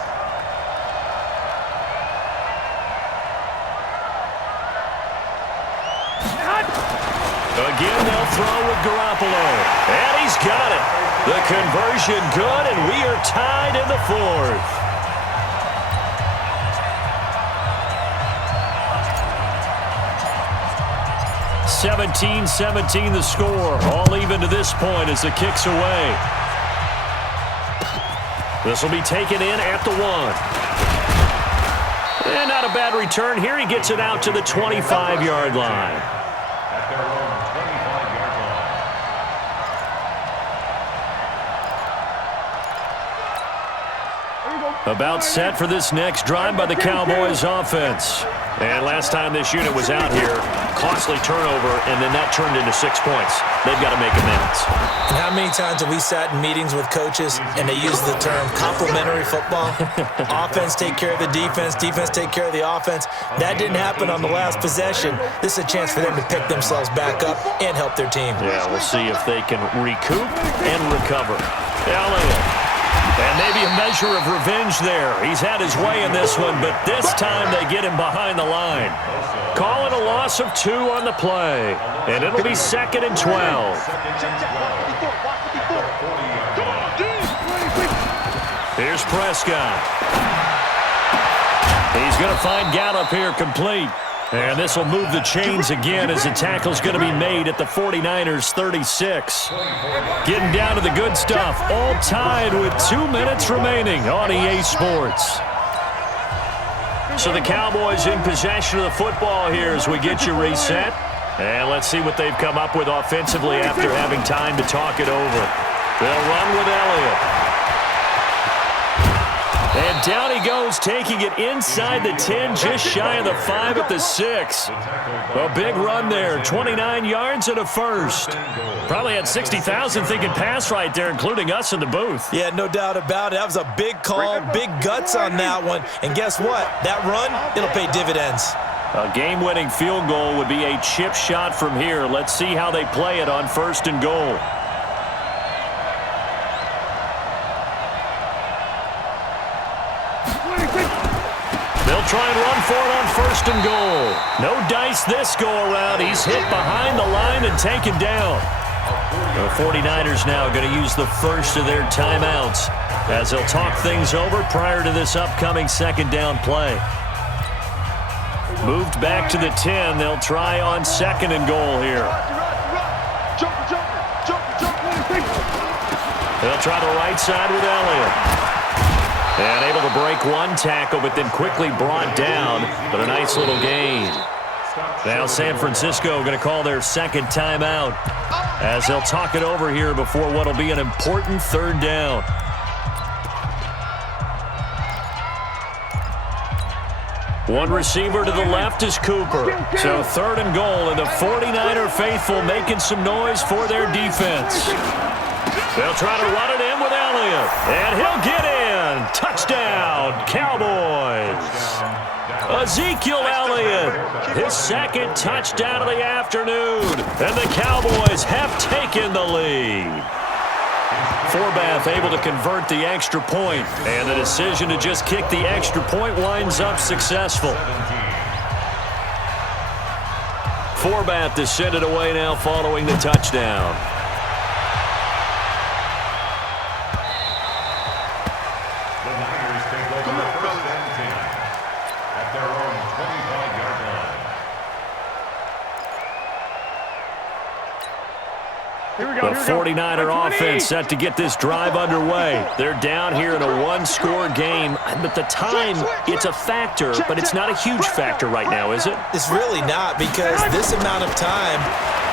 Again, they'll throw with Garoppolo. And he's got it. The conversion good, and we are tied in the fourth. (17-17) the score. All even to this point as the kick's away. This will be taken in at the 1. And not a bad return here. He gets it out to the 25-yard line. At their own 25-yard line. About set for this next drive by the Cowboys offense. And last time this unit was out here, costly turnover, and then that turned into 6 points. They've got to make amends. And how many times have we sat in meetings with coaches and they use the term complementary football? Offense take care of the defense, defense take care of the offense. That didn't happen on the last possession. This is a chance for them to pick themselves back up and help their team. Yeah, we'll see if they can recoup and recover. Elliott. And maybe a measure of revenge there. He's had his way in this one, but this time they get him behind the line. Calling a loss of 2 on the play. And it'll be 2nd and 12. Here's Prescott. He's going to find Gallup here complete. And this will move the chains again as the tackle's going to be made at the 49ers 36. Getting down to the good stuff. All tied with 2 minutes remaining on EA Sports. So the Cowboys in possession of the football here as we get you reset. And let's see what they've come up with offensively after having time to talk it over. They'll run with Elliott. And down he goes, taking it inside the 10, just shy of the 5 at the 6. A big run there, 29 yards and a first. Probably had 60,000 thinking pass right there, including us in the booth. Yeah, no doubt about it. That was a big call, big guts on that one. And guess what? That run, it'll pay dividends. A game-winning field goal would be a chip shot from here. Let's see how they play it on 1st and goal. They'll try and run for it on 1st and goal. No dice this go-around. He's hit behind the line and taken down. The 49ers now going to use the first of their timeouts as they'll talk things over prior to this upcoming 2nd down play. Moved back to the 10. They'll try on 2nd and goal here. They'll try the right side with Elliott. And able to break one tackle, but then quickly brought down. But a nice little gain. Now San Francisco going to call their 2nd timeout as they'll talk it over here before what will be an important 3rd down. One receiver to the left is Cooper. So 3rd and goal, and the 49er faithful making some noise for their defense. They'll try to run it in with Elliott, and he'll get in. Touchdown, Cowboys. Ezekiel Elliott, his 2nd touchdown of the afternoon, and the Cowboys have taken the lead. Forbath able to convert the extra point, and the decision to just kick the extra point winds up successful. Forbath to send it away now following the touchdown. The 49er offense set to get this drive underway. They're down here in a 1-score game, but the time, it's a factor, but it's not a huge factor right now, is it? It's really not, because this amount of time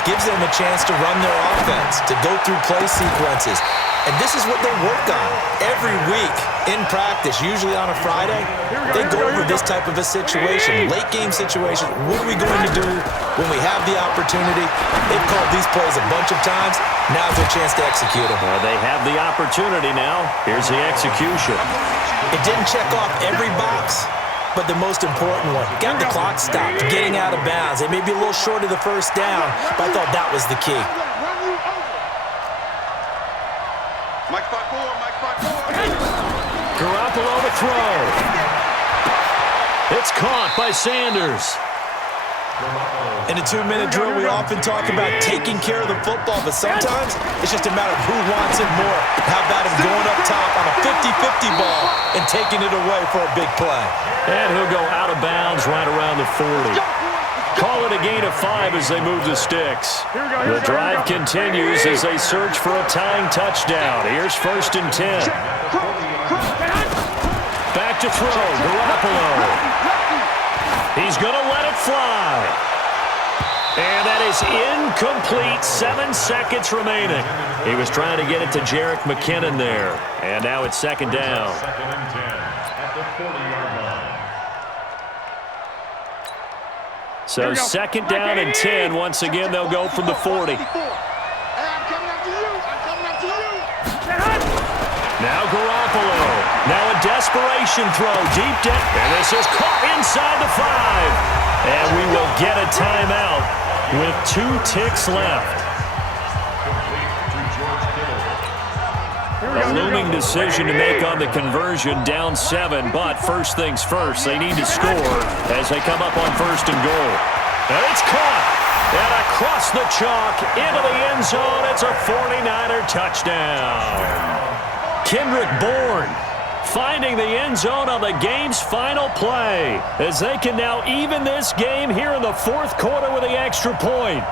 gives them a chance to run their offense, to go through play sequences. And this is what they work on every week in practice, usually on a Friday. They go over this type of a situation, late-game situation. What are we going to do when we have the opportunity? They've called these plays a bunch of times. Now's their chance to execute them. Well, they have the opportunity now. Here's the execution. It didn't check off every box, but the most important one. Got the clock stopped, getting out of bounds. They may be a little short of the 1st down, but I thought that was the key. Garoppolo to throw. It's caught by Sanders. In a 2-minute drill, we often talk about taking care of the football, but sometimes it's just a matter of who wants it more. How about him going up top on a 50-50 ball and taking it away for a big play? And he'll go out of bounds right around the 40. Call it a gain of 5 as they move the sticks. The drive continues as they search for a tying touchdown. Here's 1st and 10. Back to throw, Garoppolo. He's going to let it fly. And that is incomplete. 7 seconds remaining. He was trying to get it to Jerick McKinnon there. And now it's 2nd down. 2nd and 10 at the 40-yard line. So 2nd down and 10. Once again, they'll go from the 40. Now Garoppolo. Now a desperation throw deep down. And this is caught inside the 5. And we will get a timeout with 2 ticks left. A looming decision to make on the conversion, down 7. But first things first, they need to score as they come up on 1st and goal. And it's caught. And across the chalk into the end zone. It's a 49er touchdown. Kendrick Bourne finding the end zone on the game's final play, as they can now even this game here in the fourth quarter with the extra point.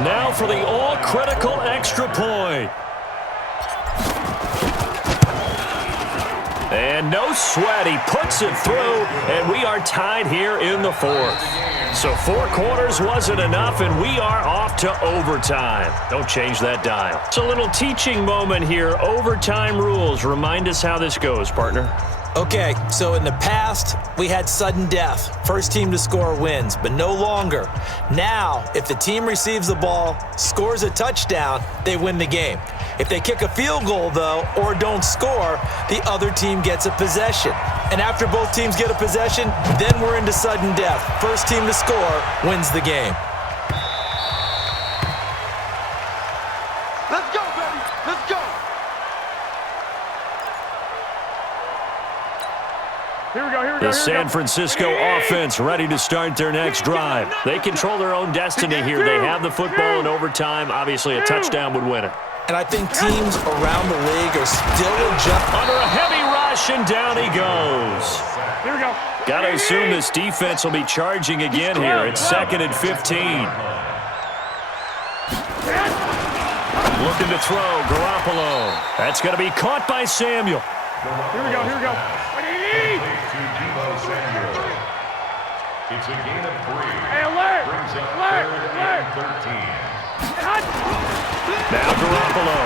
Now for the all-critical extra point. And no sweat, he puts it through, and we are tied here in the fourth. So 4 quarters wasn't enough, and we are off to overtime. Don't change that dial. It's a little teaching moment here. Overtime rules. Remind us how this goes, partner. Okay, so in the past, we had sudden death. First team to score wins, but no longer. Now, if the team receives the ball, scores a touchdown, they win the game. If they kick a field goal, though, or don't score, the other team gets a possession. And after both teams get a possession, then we're into sudden death. First team to score wins the game. Let's go, baby. Let's go. Here we go. The San Francisco offense ready to start their next drive. They control their own destiny here. They have the football in overtime. Obviously, a touchdown would win it. And I think teams around the league are still adjusting. Under a heavy rush, and down he goes. Here we go. Got to assume this defense will be charging again here. It's 2nd and 15. Looking to throw, Garoppolo. That's going to be caught by Samuel. Here we go. It's a gain of 3. Hey, alert! Brings up Alert! 3rd and 13. Now Garoppolo.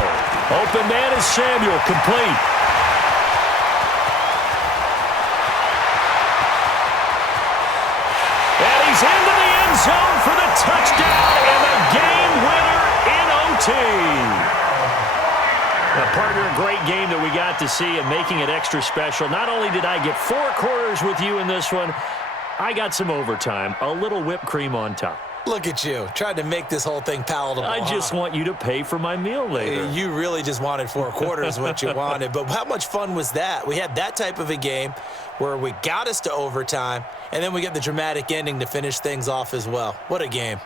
Open man is Samuel. Complete. And he's into the end zone for the touchdown and the game winner in OT. Now, partner, a great game that we got to see and making it extra special. Not only did I get 4 quarters with you in this one, I got some overtime, a little whipped cream on top. Look at you, trying to make this whole thing palatable. I just want you to pay for my meal later. You really just wanted 4 quarters, what you wanted. But how much fun was that? We had that type of a game where we got us to overtime, and then we get the dramatic ending to finish things off as well. What a game.